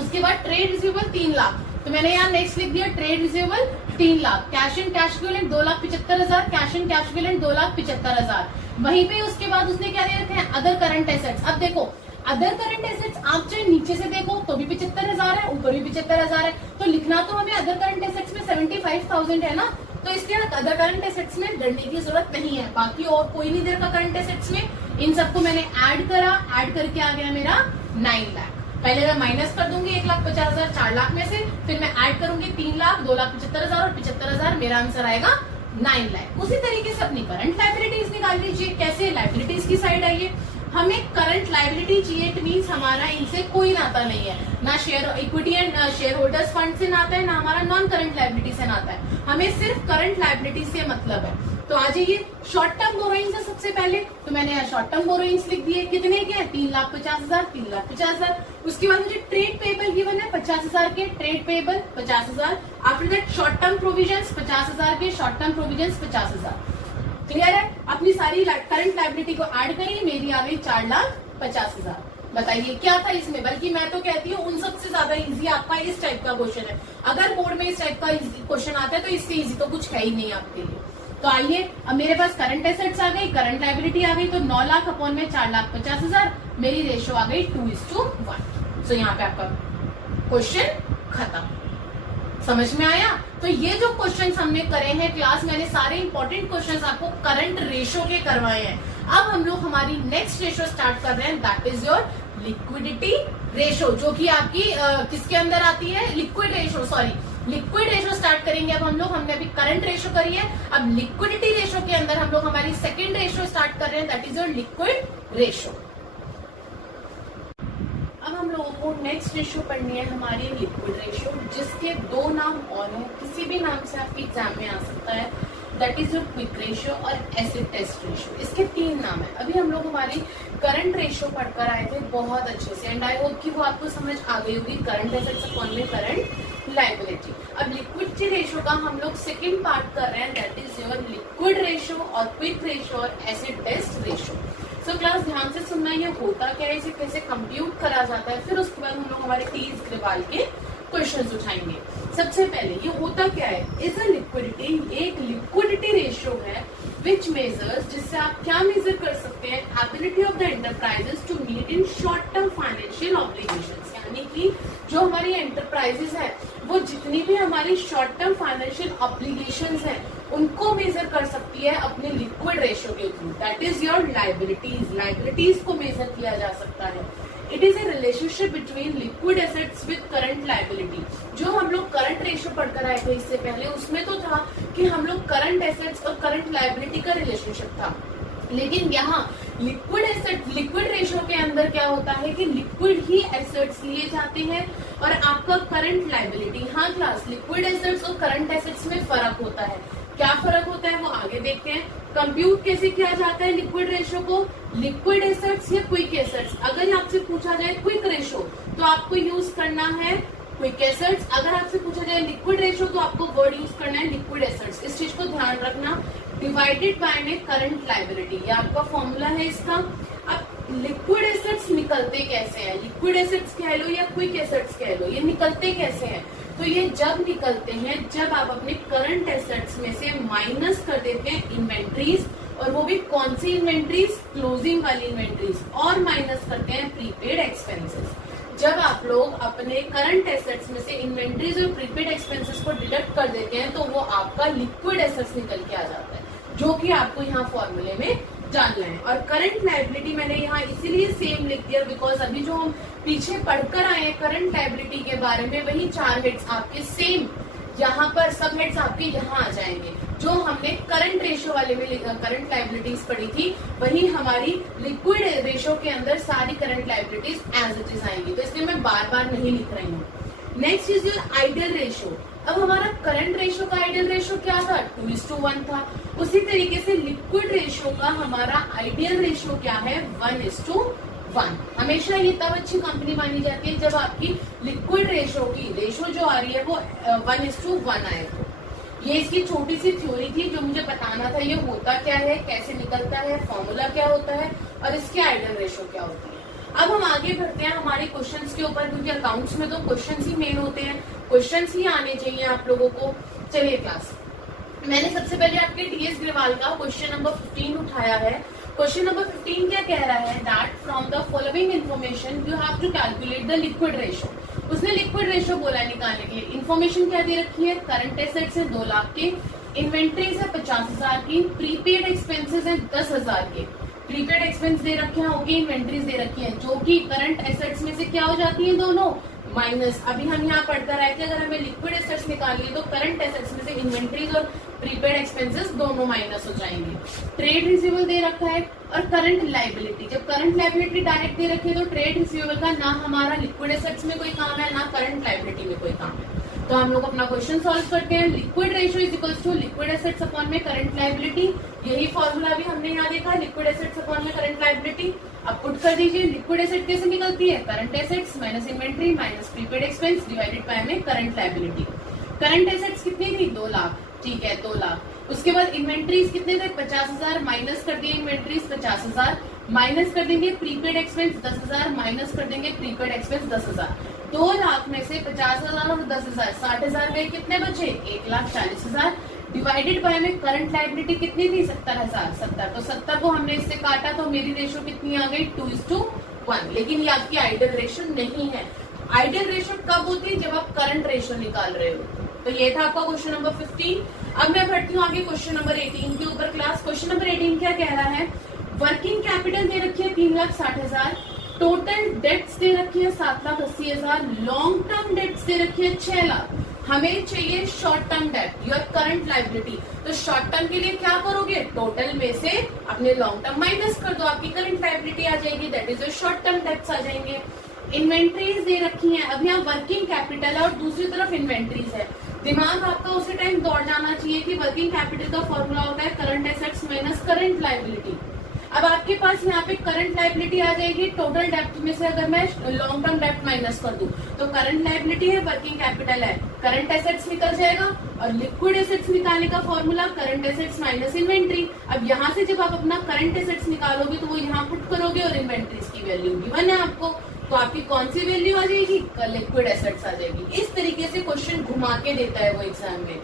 उसके बाद ट्रेड रिसीवेबल 3 लाख, तो मैंने यहाँ नेक्स्ट लिख दिया trade receivable 3 lakh. Cash and cash equivalent 2,75,000, cash and cash equivalent 2,75,000। वहीं पे उसके बाद उसने क्या दे रखे हैं? Other current assets. अब देखो अदर करंट एसेट्स आप चाहे नीचे से देखो तो भी 75,000 है, ऊपर भी 75,000 है, तो लिखना तो हमें अदर करंट एसेट्स में 75,000 है ना, तो इसलिए अदर करंट एसेट्स में डरने की जरूरत नहीं है। बाकी और कोई नहीं दे रखा करंट एसेट्स में, इन सबको मैंने ऐड करा, ऐड करके आ गया मेरा 9 लाख। पहले मैं माइनस कर दूंगी 1,50,000 4 लाख में से, फिर मैं ऐड करूंगी 3 लाख, 2,75,000 और 75,000, मेरा आंसर आएगा 9 लाख। उसी तरीके से अपनी करंट लायबिलिटीज निकाल लीजिए। कैसे? लायबिलिटीज की साइड आइए, हमें करंट लायबिलिटी चाहिए, इट मीन्स हमारा इनसे कोई नाता नहीं है, ना share equity and share holders fund से नाता है, ना हमारा नॉन करंट लायबिलिटी से नाता है, हमें सिर्फ करंट लायबिलिटी से मतलब है। तो आ जाइए, शॉर्ट टर्म बोरोइंग्स है सबसे पहले, तो मैंने यहाँ शॉर्ट टर्म बोरोइंग्स लिख दिए, कितने के हैं? 3,50,000, 3,50,000। उसके बाद मुझे ट्रेड पेबल गिवन है 50,000 के, trade payable 50,000। After that short term provisions 50,000 के, शॉर्ट टर्म प्रोविजंस 50,000। क्लियर है? अपनी सारी करंट लायबिलिटी को ऐड करिए, मेरी आ गई 4,50,000। बताइए क्या था इसमें? बल्कि मैं तो कहती हूँ उन सबसे ज्यादा इजी आपका इस टाइप का क्वेश्चन है। अगर बोर्ड में इस टाइप का क्वेश्चन आता है तो इससे इजी तो कुछ है ही नहीं आपके लिए। तो आइए, अब मेरे पास करंट एसेट्स आ गई, करंट लायबिलिटी आ गई, तो 9 लाख अपॉन में 4,50,000, मेरी रेशियो आ गई 2:1। सो यहाँ पे आपका क्वेश्चन खत्म। समझ में आया? तो ये जो क्वेश्चंस हमने करे हैं क्लास, मैंने सारे इंपॉर्टेंट क्वेश्चंस आपको करंट रेशो के करवाए हैं। अब हम लोग हमारी नेक्स्ट रेशो स्टार्ट कर रहे हैं, that is your liquidity ratio, जो कि आपकी किसके अंदर आती है? Liquid ratio, sorry liquid ratio start करेंगे अब हम लोग। हमने अभी करंट रेशो करी है, अब लिक्विडिटी रेशो के अंदर हम लोग हमारी सेकेंड रेशो स्टार्ट कर रहे हैं, that is your liquid ratio. अब हम लोगों को नेक्स्ट रेशो पढ़नी है हमारी लिक्विड रेशो, जिसके 2 नाम और हैं, किसी भी नाम से आपके एग्जाम में आ सकता है, that is your quick ratio और एसिड टेस्ट रेशियो। इसके 3 नाम है। अभी हम लोग हमारी करंट रेशियो पढ़कर आए थे बहुत अच्छे से, एंड आई होप कि वो आपको समझ आ गई होगी, करंट एसेट्स अपॉन में करंट लायबिलिटी। अब लिक्विडिटी रेशियो का हम लोग सेकेंड पार्ट कर रहे हैं, that is your liquid ratio और क्विक रेशियो और acid test ratio. So class ध्यान से सुनना, ये होता क्या है, इसे कैसे कंप्यूट करा जाता है, फिर उसके बाद हम लोग हमारे टीज ग्रेवाल के क्वेश्चंस उठाएंगे। सबसे पहले ये होता क्या है, इज अ लिक्विडिटी, एक लिक्विडिटी रेशियो है विच मेजर्स, जिससे आप क्या मेजर कर सकते हैं, ability of the enterprises to meet in short term financial obligations. यानी कि जो हमारी एंटरप्राइजेस है वो जितनी भी हमारी शॉर्ट टर्म फाइनेंशियल ऑब्लिगेशंस हैं उनको मेजर कर सकती है अपने लिक्विड रेशियो के through, that is your liabilities. Liabilities को मेजर किया जा सकता है। It is a relationship between liquid assets with current liability. जो हम लोग करंट रेशियो पढ़कर आए थे इससे पहले, उसमें तो था कि हम लोग करंट एसेट्स और करंट लायबिलिटी का रिलेशनशिप था, लेकिन यहाँ लिक्विड रेशियो के अंदर क्या होता है कि लिक्विड ही एसेट्स लिए जाते हैं और आपका करंट लायबिलिटी। हाँ क्लास, लिक्विड एसेट्स और करंट एसेट्स में फर्क होता है। क्या फर्क होता है वो आगे देखते हैं। कंप्यूट कैसे किया जाता है लिक्विड रेशियो को, लिक्विड एसेट्स या क्विक एसेट्स। अगर आपसे पूछा जाए क्विक रेशियो तो आपको यूज करना है क्विक एसेट्स, अगर आपसे पूछा जाए लिक्विड रेशियो तो आपको वर्ड यूज करना है लिक्विड एसेट्स। इस चीज को ध्यान रखना, डिवाइडेड बाय में करंट लायबिलिटी, ये आपका फॉर्मूला है इसका। अब लिक्विड एसेट्स निकलते कैसे हैं, लिक्विड एसेट्स कह लो या क्विक एसेट्स कह लो, ये निकलते कैसे हैं? तो ये जब निकलते हैं जब आप अपने करंट एसेट्स में से माइनस कर देते हैं इन्वेंट्रीज, और वो भी कौन सी इन्वेंट्रीज, क्लोजिंग वाली इन्वेंट्रीज, और माइनस करते हैं प्रीपेड एक्सपेंसेस। जब आप लोग अपने करंट एसेट्स में से इन्वेंट्रीज और प्रीपेड एक्सपेंसेस को डिडक्ट कर देते हैं तो वो आपका लिक्विड एसेट्स निकल के आ जाता है, जो कि आपको यहाँ फॉर्मूले में जानना है। और करंट लायबिलिटी मैंने यहाँ इसीलिए सेम लिख दिया बिकॉज अभी जो हम पीछे पढ़कर आए हैं करंट लायबिलिटी के बारे में, वही 4 हेड्स आपके सेम यहाँ पर सब हेड्स आपके यहाँ आ जाएंगे। जो हमने करंट रेशियो वाले में करंट लायबिलिटीज पढ़ी थी, वही हमारी लिक्विड रेशियो के अंदर सारी current liabilities as it is आएंगी, तो इसलिए मैं बार बार नहीं लिख रही हूँ। Next is your ideal ratio. अब हमारा करंट रेशियो का आइडियल रेशियो क्या था? 2:1 था। उसी तरीके से लिक्विड रेशियो का हमारा आइडियल रेशियो क्या है? 1:1। हमेशा ये तब अच्छी कंपनी मानी जाती है जब आपकी लिक्विड रेशियो की रेशियो जो आ रही है वो 1:1 आए। ये इसकी छोटी सी थ्योरी थी जो मुझे बताना था ये होता क्या है, कैसे निकलता है, फॉर्मूला क्या होता है और इसके आइडियल रेशियो क्या होती है। अब हम आगे बढ़ते हैं हमारे क्वेश्चंस के ऊपर, क्योंकि अकाउंट्स में तो क्वेश्चंस ही मेन होते हैं, क्वेश्चंस ही आने चाहिए आप लोगों को। चलिए क्लास, मैंने सबसे पहले आपके टीएस ग्रेवाल का क्वेश्चन नंबर 15 उठाया है। क्वेश्चन नंबर 15 क्या कह रहा है? That from the following information you have to calculate the liquid ratio. उसने लिक्विड रेशियो बोला निकालने के लिए। इन्फॉर्मेशन क्या दे रखी है? करंट एसेट्स है 2 लाख के, इन्वेंट्रीज है 50,000 की, प्रीपेड एक्सपेंसेस है 10,000 के। प्रीपेड एक्सपेंस दे रखे हैं, ओके, इन्वेंट्रीज दे रखी है जो कि करंट एसेट्स में से क्या हो जाती है? दोनों माइनस। अभी हम यहाँ पढ़कर आए थे अगर हमें लिक्विड एसेट्स निकालनी है तो करंट एसेट्स में से इन्वेंट्रीज और प्रीपेड एक्सपेंसेस दोनों माइनस हो जाएंगे। ट्रेड रिसीवेबल दे रखा है और करंट लायबिलिटी। जब करंट लायबिलिटी डायरेक्ट दे रखी है तो ट्रेड रिसीवेबल का ना हमारा लिक्विड एसेट्स में कोई काम है ना करंट लायबिलिटी में कोई काम है। तो हम लोग अपना क्वेश्चन सॉल्व करते हैं। Liquid ratio is equals to liquid assets upon में करंट लायबिलिटी। यही फॉर्मूला भी हमने यहाँ देखा, लिक्विड एसेट्स अपॉन में करंट लायबिलिटी। अब पुट कर दीजिए, लिक्विड एसेट कैसे निकलती है? Current assets minus inventory minus prepaid expense divided by में करंट लायबिलिटी। करंट एसेट्स कितनी थी? 2 लाख, ठीक है 2 लाख। उसके बाद इन्वेंट्रीज कितने थे? 50,000, माइनस कर दिए इन्वेंट्रीज 50,000, माइनस कर देंगे प्रीपेड एक्सपेंस 10,000, माइनस कर देंगे प्रीपेड एक्सपेंस 10,000। 2 लाख में से 50,000 और 10,000 60,000 गए, कितने बचे? 1,40,000 डिवाइडेड बाय में करंट लायबिलिटी कितनी थी? 70,000। 70 तो 70 को हमने इससे काटा तो मेरी रेशियो कितनी आ गई? 2:1। लेकिन ये आपकी आइडियल रेशियो नहीं है। आइडियल रेशियो कब होती है? जब आप करंट रेशियो निकाल रहे हो। तो ये था आपका क्वेश्चन नंबर 15। अब मैं बढ़ती हूँ आगे क्वेश्चन नंबर 18 के ऊपर क्लास। क्वेश्चन नंबर 18 क्या कह रहा है? वर्किंग कैपिटल दे रखी है 3,60,000, टोटल डेट्स दे रखी है 7,80,000, लॉन्ग टर्म डेट्स दे रखी है 6 लाख। हमें चाहिए short term debt, your current liability. तो शॉर्ट टर्म के लिए क्या करोगे? टोटल में से अपने लॉन्ग टर्म माइनस कर दो, आपकी करंट लायबिलिटी आ जाएगी, that is your short term debts आ जाएंगे। इन्वेंट्रीज दे रखी हैं, अब यहाँ वर्किंग कैपिटल है और दूसरी तरफ इन्वेंट्रीज है। दिमाग आपका उसी टाइम दौड़ जाना चाहिए कि वर्किंग कैपिटल का फॉर्मूला होता है current assets minus current liability. अब आपके पास यहाँ पे करंट लायबिलिटी आ जाएगी, टोटल डेप्ट में से अगर मैं लॉन्ग टर्म डेप्ट माइनस कर दूं तो करंट लायबिलिटी है, वर्किंग कैपिटल है, करंट एसेट्स निकल जाएगा। और लिक्विड एसेट्स निकालने का formula current assets minus inventory. अब यहाँ से जब आप अपना करंट एसेट्स निकालोगे तो वो यहाँ पुट करोगे और इन्वेंट्रीज की वैल्यू गिवन है आपको, तो आपकी कौन सी वैल्यू आ जाएगी? लिक्विड एसेट्स आ जाएगी। इस तरीके से क्वेश्चन घुमा के देता है वो एग्जाम में।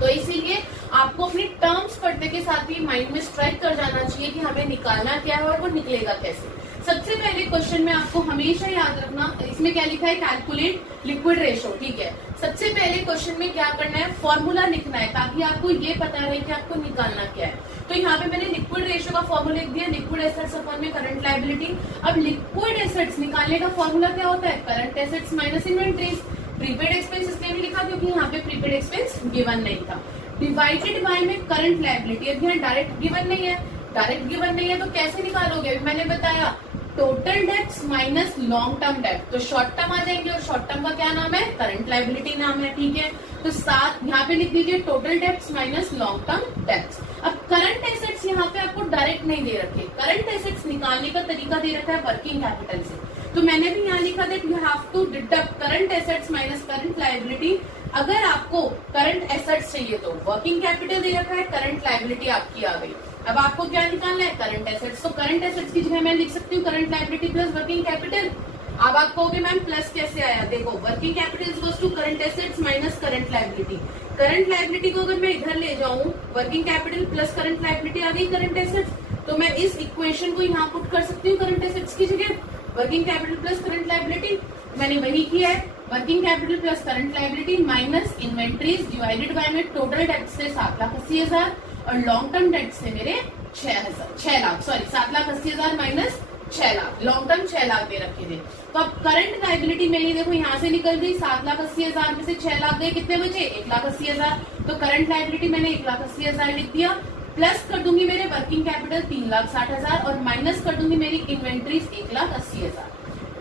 तो इसीलिए आपको अपनी टर्म्स पढ़ने के साथ ही माइंड में स्ट्राइक कर जाना चाहिए कि हमें निकालना क्या है और वो निकलेगा कैसे। सबसे पहले क्वेश्चन में आपको हमेशा याद रखना, इसमें क्या लिखा है? कैलकुलेट लिक्विड रेशियो, ठीक है। सबसे पहले क्वेश्चन में क्या करना है? फॉर्मूला लिखना है ताकि आपको ये पता रहे कि आपको निकालना क्या है। तो यहाँ पे मैंने लिक्विड रेशियो का फॉर्मूला लिख दिया, लिक्विड एसेट्स अपॉन में करंट लायबिलिटी। अब लिक्विड एसेट्स निकालने का फॉर्मूला क्या होता है? Current assets minus inventories. Prepaid expense इसलिए भी लिखा क्योंकि यहाँ पे प्रीपेड एक्सपेंस गिवन नहीं था, डिवाइडेड बाय में करंट लायबिलिटी। अब यहाँ डायरेक्ट गिवन नहीं है, डायरेक्ट गिवन नहीं है तो कैसे निकालोगे? अभी मैंने बताया total debts minus long term date, तो शॉर्ट टर्म आ जाएंगे और शॉर्ट टर्म का क्या नाम है? करंट लायबिलिटी नाम है, ठीक है। तो साथ यहाँ पे लिख दीजिए total debts minus long term debts. अब करंट एसेट्स यहाँ पे आपको डायरेक्ट नहीं दे रखे, करंट एसेट्स निकालने का तरीका दे रखा है वर्किंग कैपिटल से। तो मैंने भी यहाँ लिखा that you have to deduct current assets minus current liability. अगर आपको करंट एसेट्स चाहिए तो वर्किंग कैपिटल दे रखा है, करंट लायबिलिटी आपकी आ गई। अब आपको क्या निकालना है? Current assets. तो करंट एसेट्स की जगह मैं लिख सकती हूँ current liability plus working capital. अब आप कहोगे मैम प्लस कैसे आया? देखो working capital equals to current assets minus current liability. Current liability को अगर मैं इधर ले जाऊं, working capital plus current liability आ गई करंट एसेट्स, तो मैं इस इक्वेशन को यहाँ पुट कर सकती हूँ करंट एसेट्स की जगह, working capital plus current liability. मैंने वही किया है, working capital plus current liability minus inventories divided by में टोटल डेट से 7,80,000 और लॉन्ग टर्म डेट से मेरे 6 lakh, sorry 7,80,000 minus 6 lakh, long term 6 lakh दे रखे थे। तो अब करंट लायबिलिटी मेरी देखो यहाँ से निकल गई, 7,80,000 में से 6 लाख गए, कितने बचे 1,80,000। तो करंट लायबिलिटी मैंने 1,80,000 लिख दिया, प्लस कर दूंगी मेरे वर्किंग कैपिटल 3,60,000 और माइनस कर दूंगी मेरी इन्वेंट्रीज 1,80,000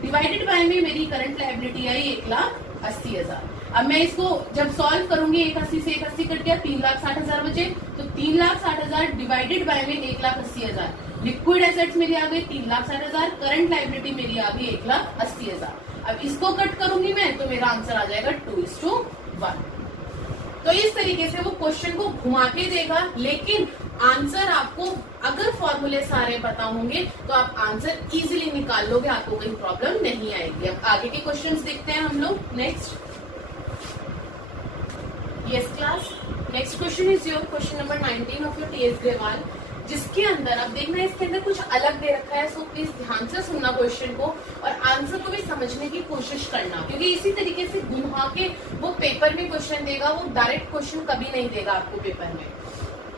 डिवाइडेड बाय में मेरी करंट लायबिलिटी आई 1,80,000। अब मैं इसको जब सॉल्व करूंगी 180 से 180 कट गया, 3,60,000 बचे, तो 3,60,000 डिवाइडेड बाय में 1,80,000। लिक्विड एसेट्स मेरी आ गई 3,60,000, करंट लायबिलिटी मेरी आ गई 1,80,000। अब इसको कट करूंगी मैं तो मेरा आंसर आ जाएगा 2:1। तो इस तरीके से वो क्वेश्चन को घुमा के देगा, लेकिन आंसर आपको अगर फॉर्मूले सारे पता होंगे तो आप आंसर इजीली निकाल लोगे, आपको कोई प्रॉब्लम नहीं आएगी। अब आगे के क्वेश्चंस देखते हैं हम लोग। Next, yes class, next question is your question number 19 of your TS Grewal, जिसके अंदर अब देखना इसके अंदर कुछ अलग दे रखा है। सो प्लीज ध्यान से सुनना क्वेश्चन को और आंसर को भी समझने की कोशिश करना, क्योंकि इसी तरीके से घुमा के वो पेपर में क्वेश्चन देगा, वो डायरेक्ट क्वेश्चन कभी नहीं देगा आपको पेपर में।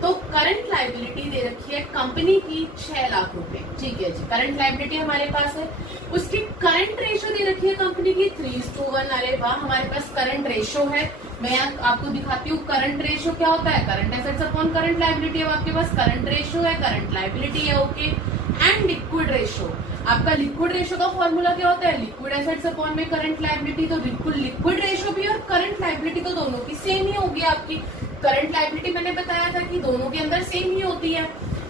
तो करंट लायबिलिटी दे रखी है कंपनी की 6 लाख रुपए, ठीक है जी, करंट लायबिलिटी हमारे पास है। उसकी करंट रेशो दे रखी है कंपनी की 3:1। अरे वाह, हमारे पास करंट रेशो है। मैं आपको दिखाती हूँ करंट रेशो क्या होता है, current assets upon current liability. अब आपके पास करंट रेशो है, करंट लायबिलिटी है, ओके। एंड लिक्विड रेशो, आपका लिक्विड रेशो का फॉर्मूला क्या होता है, लिक्विड एसेट्स अपॉन में करंट लायबिलिटी। तो बिल्कुल लिक्विड रेशो भी और करंट लायबिलिटी तो दोनों की सेम ही होगी आपकी। करंट लायबिलिटी मैंने बताया था कि दोनों के अंदर सेम ही होती है।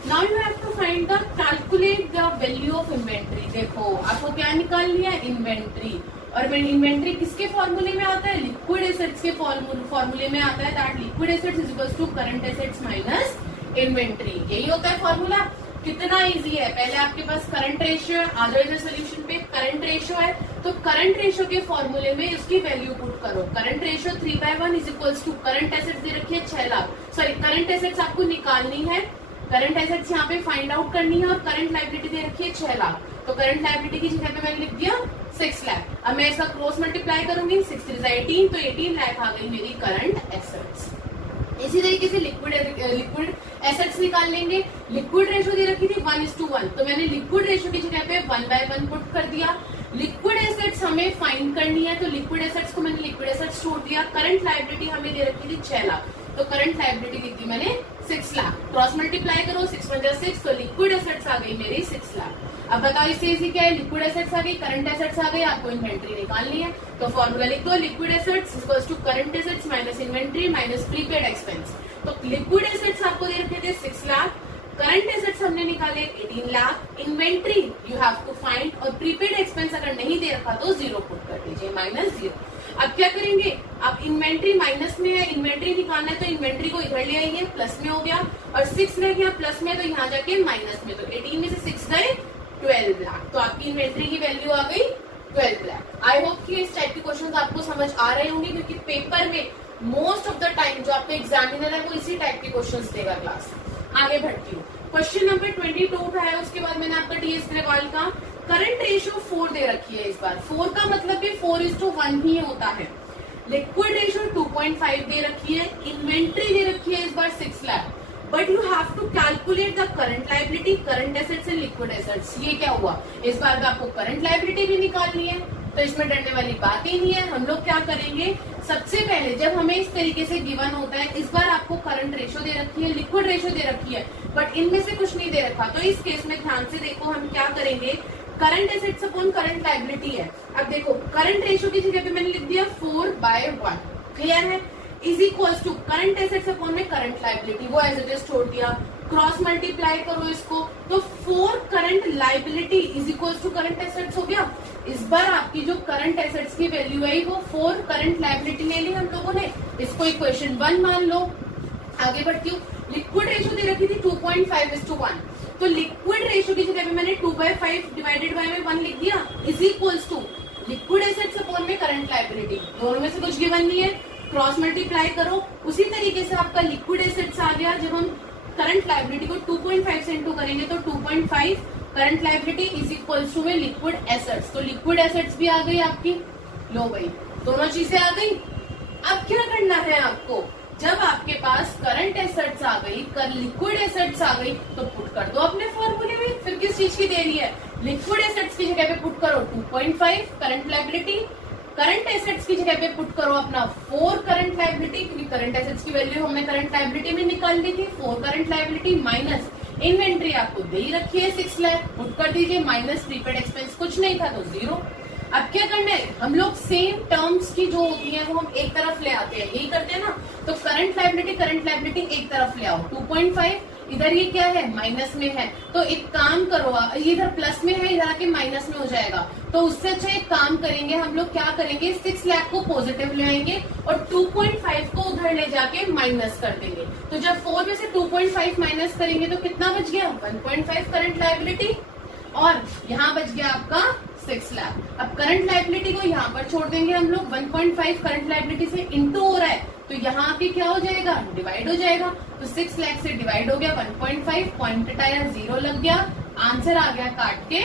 Now you have to find the calculate the value of inventory. देखो आपको क्या निकाल लिया, इन्वेंट्री। और इन्वेंट्री किसके फॉर्मूले में आता है, लिक्विड एसेट्स के फॉर्मूले में आता है। That liquid assets is equals to current assets minus inventory, यही होता है फॉर्मूला। कितना इजी है, पहले आपके पास करंट रेशियो है, आ जाओ सोल्यूशन पे, करंट रेशियो है तो करंट रेशियो के फॉर्मूले में उसकी वैल्यू पुट करो। Current ratio 3/1 is equals to current assets दे रखी है 6 लाख, सॉरी करंट एसेट्स आपको निकालनी है, करंट एसेट्स यहाँ पे फाइंड आउट करनी है और करंट लायबिलिटी दे रखी है 6 लाख। तो करंट लायबिलिटी की जगह पे मैंने लिख दिया 6 लाख। अब मैं इसका क्रॉस मल्टीप्लाई करूंगी, 6 3 18, तो 18 लाख आ गई मेरी करंट एसेट्स। इसी तरीके से लिक्विड एसेट्स निकाल लेंगे। लिक्विड रेशो दे रखी थी 1:1, तो मैंने लिक्विड रेशो की जगह पे 1/1 पुट कर दिया। लिक्विड एसेट्स हमें फाइंड करनी है, तो लिक्विड एसेट्स को मैंने लिक्विड एसेट्स छोड़ दिया। करंट लायबिलिटी हमें दे रखी थी 6 लाख, तो करंट लायबिलिटी लिख दी मैंने 6 लाख। क्रॉस मल्टीप्लाई करो, 6 × 6, तो लिक्विड एसेट्स आ गई मेरी 6 लाख। अब बताओ इससे इजी क्या है, लिक्विड एसेट्स आ गई, करंट एसेट्स आ गई, आपको इन्वेंट्री निकालनी है। तो फॉर्मूला लिख दो, liquid assets equals to current assets minus inventory minus prepaid expense. तो लिक्विड एसेट्स आपको दे रखे थे 6 लाख, करंट एसेट्स हमने निकाले 18 lakh, inventory you have to find, और प्रीपेड एक्सपेंस अगर नहीं दे रखा तो 0 पुट कर दीजिए, -0। अब क्या करेंगे, अब इन्वेंट्री माइनस में है, इन्वेंट्री निकालना है तो इन्वेंट्री को इधर ले आइए, प्लस में हो गया, और 6 रह गया प्लस में, तो यहाँ जाके माइनस में, तो 18 में से 6 गए 12 लाख। तो आपकी इन्वेंट्री की वैल्यू आ गई 12 लाख। आई होप कि इस टाइप के क्वेश्चन आपको समझ आ रहे होंगे, क्योंकि पेपर में मोस्ट ऑफ द टाइम जो आपका एग्जामिनर है वो इसी टाइप के क्वेश्चन देगा। क्लास आगे बढ़ती हूँ, क्वेश्चन नंबर 22 उठाया, उसके बाद मैंने आपका टीएस ग्रेवाल का करंट रेशियो 4 दे रखी है। इस बार 4 का मतलब भी 4:1 ही होता है। लिक्विड रेशियो 2.5 दे रखी है, इन्वेंट्री दे रखी है इस बार 6 lakh, but you have to calculate the current liability, current assets and liquid assets. ये क्या हुआ, इस बार आपको करंट लायबिलिटी भी निकालनी है, तो इसमें डरने वाली बात ही नहीं है। हम लोग क्या करेंगे, सबसे पहले जब हमें इस तरीके से गिवन होता है, इस बार आपको करंट रेशो दे रखी है, लिक्विड रेशो दे रखी है, बट इनमें से कुछ नहीं दे रखा, तो इस केस में ध्यान से देखो, हम क्या करेंगे, current assets upon current liability है। अब देखो करंट रेशो की जगह पे मैंने लिख दिया 4/1, क्लियर है, is equals to current assets upon में करंट लायबिलिटी, वो एज इट इज छोड़ दिया, क्रॉस मल्टीप्लाई करो इसको, तो 4 current liability is equals to current assets हो गया। इस बार आपकी जो करंट एसेट्स की वैल्यू आई वो 4 करंट लायबिलिटी ले ली हम लोगों ने, इसको इक्वेशन 1 मान लो। आगे बढ़ती हूँ, लिक्विड रेशो दे रखी थी 2.5:1, तो लिक्विड रेशो की जगह पे मैंने 2/5 डिवाइडेड बाय में 1 लिख दिया, is equals to liquid assets upon में करंट लायबिलिटी, दोनों में से कुछ गिवन नहीं है, क्रॉस मल्टीप्लाई करो। उसी तरीके से आपका लिक्विड एसेट्स आ गया, जब हम करंट लायबिलिटी को 2.5 से इंटू करेंगे तो 2.5 current liability is equals to में लिक्विड एसेट्स, तो लिक्विड एसेट्स भी आ गई आपकी। लो भाई दोनों चीजें आ गई। अब क्या करना है आपको, जब आपके पास करंट एसेट्स आ गई, लिक्विड एसेट्स आ गई, तो पुट कर दो अपने फॉर्मूले में। फिर किस चीज की देरी है, लिक्विड एसेट्स की जगह पे पुट करो 2.5 करंट लायबिलिटी, करंट एसेट्स की जगह पे पुट करो अपना 4 करंट लायबिलिटी, क्योंकि करंट एसेट्स की वैल्यू हमने करंट लायबिलिटी में निकाल ली थी, 4 करंट लायबिलिटी माइनस इन्वेंट्री आपको दे ही रखी है 6 लाख, पुट कर दीजिए, माइनस प्रीपेड एक्सपेंस कुछ नहीं था तो 0। अब क्या करना है, हम लोग सेम टर्म्स की जो होती है वो हम एक तरफ ले आते हैं, यही करते हैं ना। तो करंट लायबिलिटी एक तरफ ले आओ, 2.5 इधर ये क्या है माइनस में है, तो एक काम करो, इधर प्लस में है इधर आके माइनस में हो जाएगा, तो उससे अच्छा एक काम करेंगे हम लोग, क्या करेंगे 6 लाख को पॉजिटिव ले आएंगे और 2.5 को उधर ले जाके माइनस कर देंगे। तो जब 4 में से 2.5 माइनस करेंगे तो कितना बच गया, 1.5 करंट लायबिलिटी, और यहाँ बच गया आपका 6 लाख। अब करंट लायबिलिटी को यहाँ पर छोड़ देंगे हम लोग, 1.5 करंट लायबिलिटी से इंटू हो रहा है तो यहाँ पे क्या हो जाएगा, डिवाइड हो जाएगा, तो 6 लाख से डिवाइड हो गया 1.5, पॉइंट हटाया 0 लग गया, आंसर आ गया काट के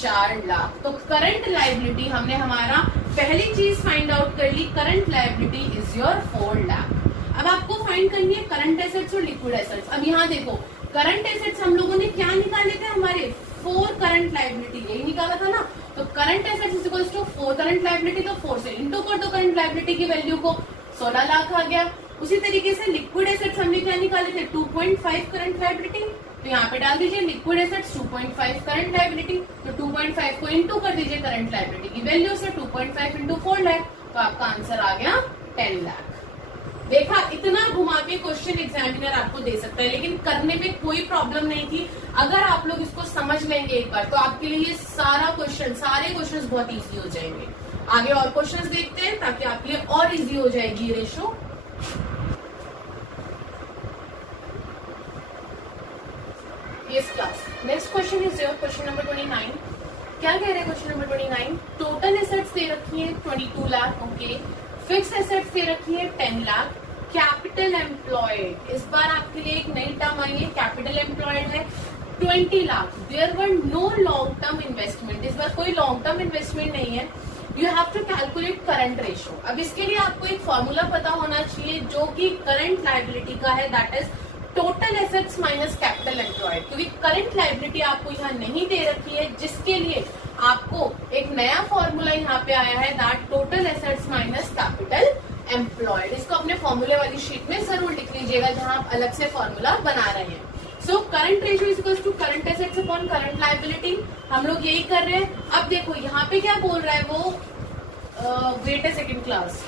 4 लाख। तो करंट लायबिलिटी हमने हमारा पहली चीज फाइंड आउट कर ली, current liability is your 4 lakh. अब आपको फाइंड करनी है करंट एसेट्स और लिक्विड एसेट्स। अब यहाँ देखो करंट एसेट्स हम लोगों ने क्या निकाले थे, हमारे 4 करंट लायबिलिटी, यही निकाला था ना। तो current assets is equal to 4 current liability, तो 4 से इंटू कर दो करंट लायबिलिटी की वैल्यू को, 16 लाख आ गया। उसी तरीके से लिक्विड एसेट्स हमने क्या निकाले थे, 2.5 करंट लायबिलिटी, तो यहाँ पे डाल दीजिए लिक्विड एसेट्स 2.5 करंट लायबिलिटी, तो 2.5 को इंटू कर दीजिए करंट लायबिलिटी की वैल्यू से, 2.5 इंटू 4 लाख, तो आपका आंसर आ गया 10 लाख। देखा, इतना घुमा के क्वेश्चन एग्जामिनर आपको दे सकता है, लेकिन करने में कोई प्रॉब्लम नहीं थी। अगर आप लोग इसको समझ लेंगे एक बार तो आपके लिए ये सारे क्वेश्चंस बहुत इजी हो जाएंगे। आगे और क्वेश्चंस देखते हैं ताकि आपके लिए और इजी हो जाएगी ये ratio. Yes class, next question is your question number 29। क्या कह रहे हैं क्वेश्चन नंबर 29, टोटल एसेट्स दे रखी है 22 लाख, ओके, फिक्स एसेट्स दे रखी है 10 लाख, कैपिटल एम्प्लॉयड, इस बार आपके लिए एक नई टर्म आई है, कैपिटल एम्प्लॉयड है 20 lakh, there were no long term investment, इस बार कोई लॉन्ग टर्म इन्वेस्टमेंट नहीं है, you have to calculate current ratio. अब इसके लिए आपको एक फॉर्मूला पता होना चाहिए जो कि करंट लायबिलिटी का है, that is total assets minus capital employed, क्योंकि करंट लायबिलिटी आपको यहाँ नहीं दे रखी है, जिसके लिए आपको एक नया फॉर्मूला यहाँ पे आया है, that total assets minus capital employed. इसको अपने फॉर्मूले वाली शीट में जरूर लिख लीजिएगा जहां आप अलग से फॉर्मूला बना रहे हैं। So current ratio is equal to current assets upon current liability, हम लोग यही कर रहे हैं। अब देखो यहाँ पे क्या बोल रहा है वो, वेट ए सेकेंड क्लास,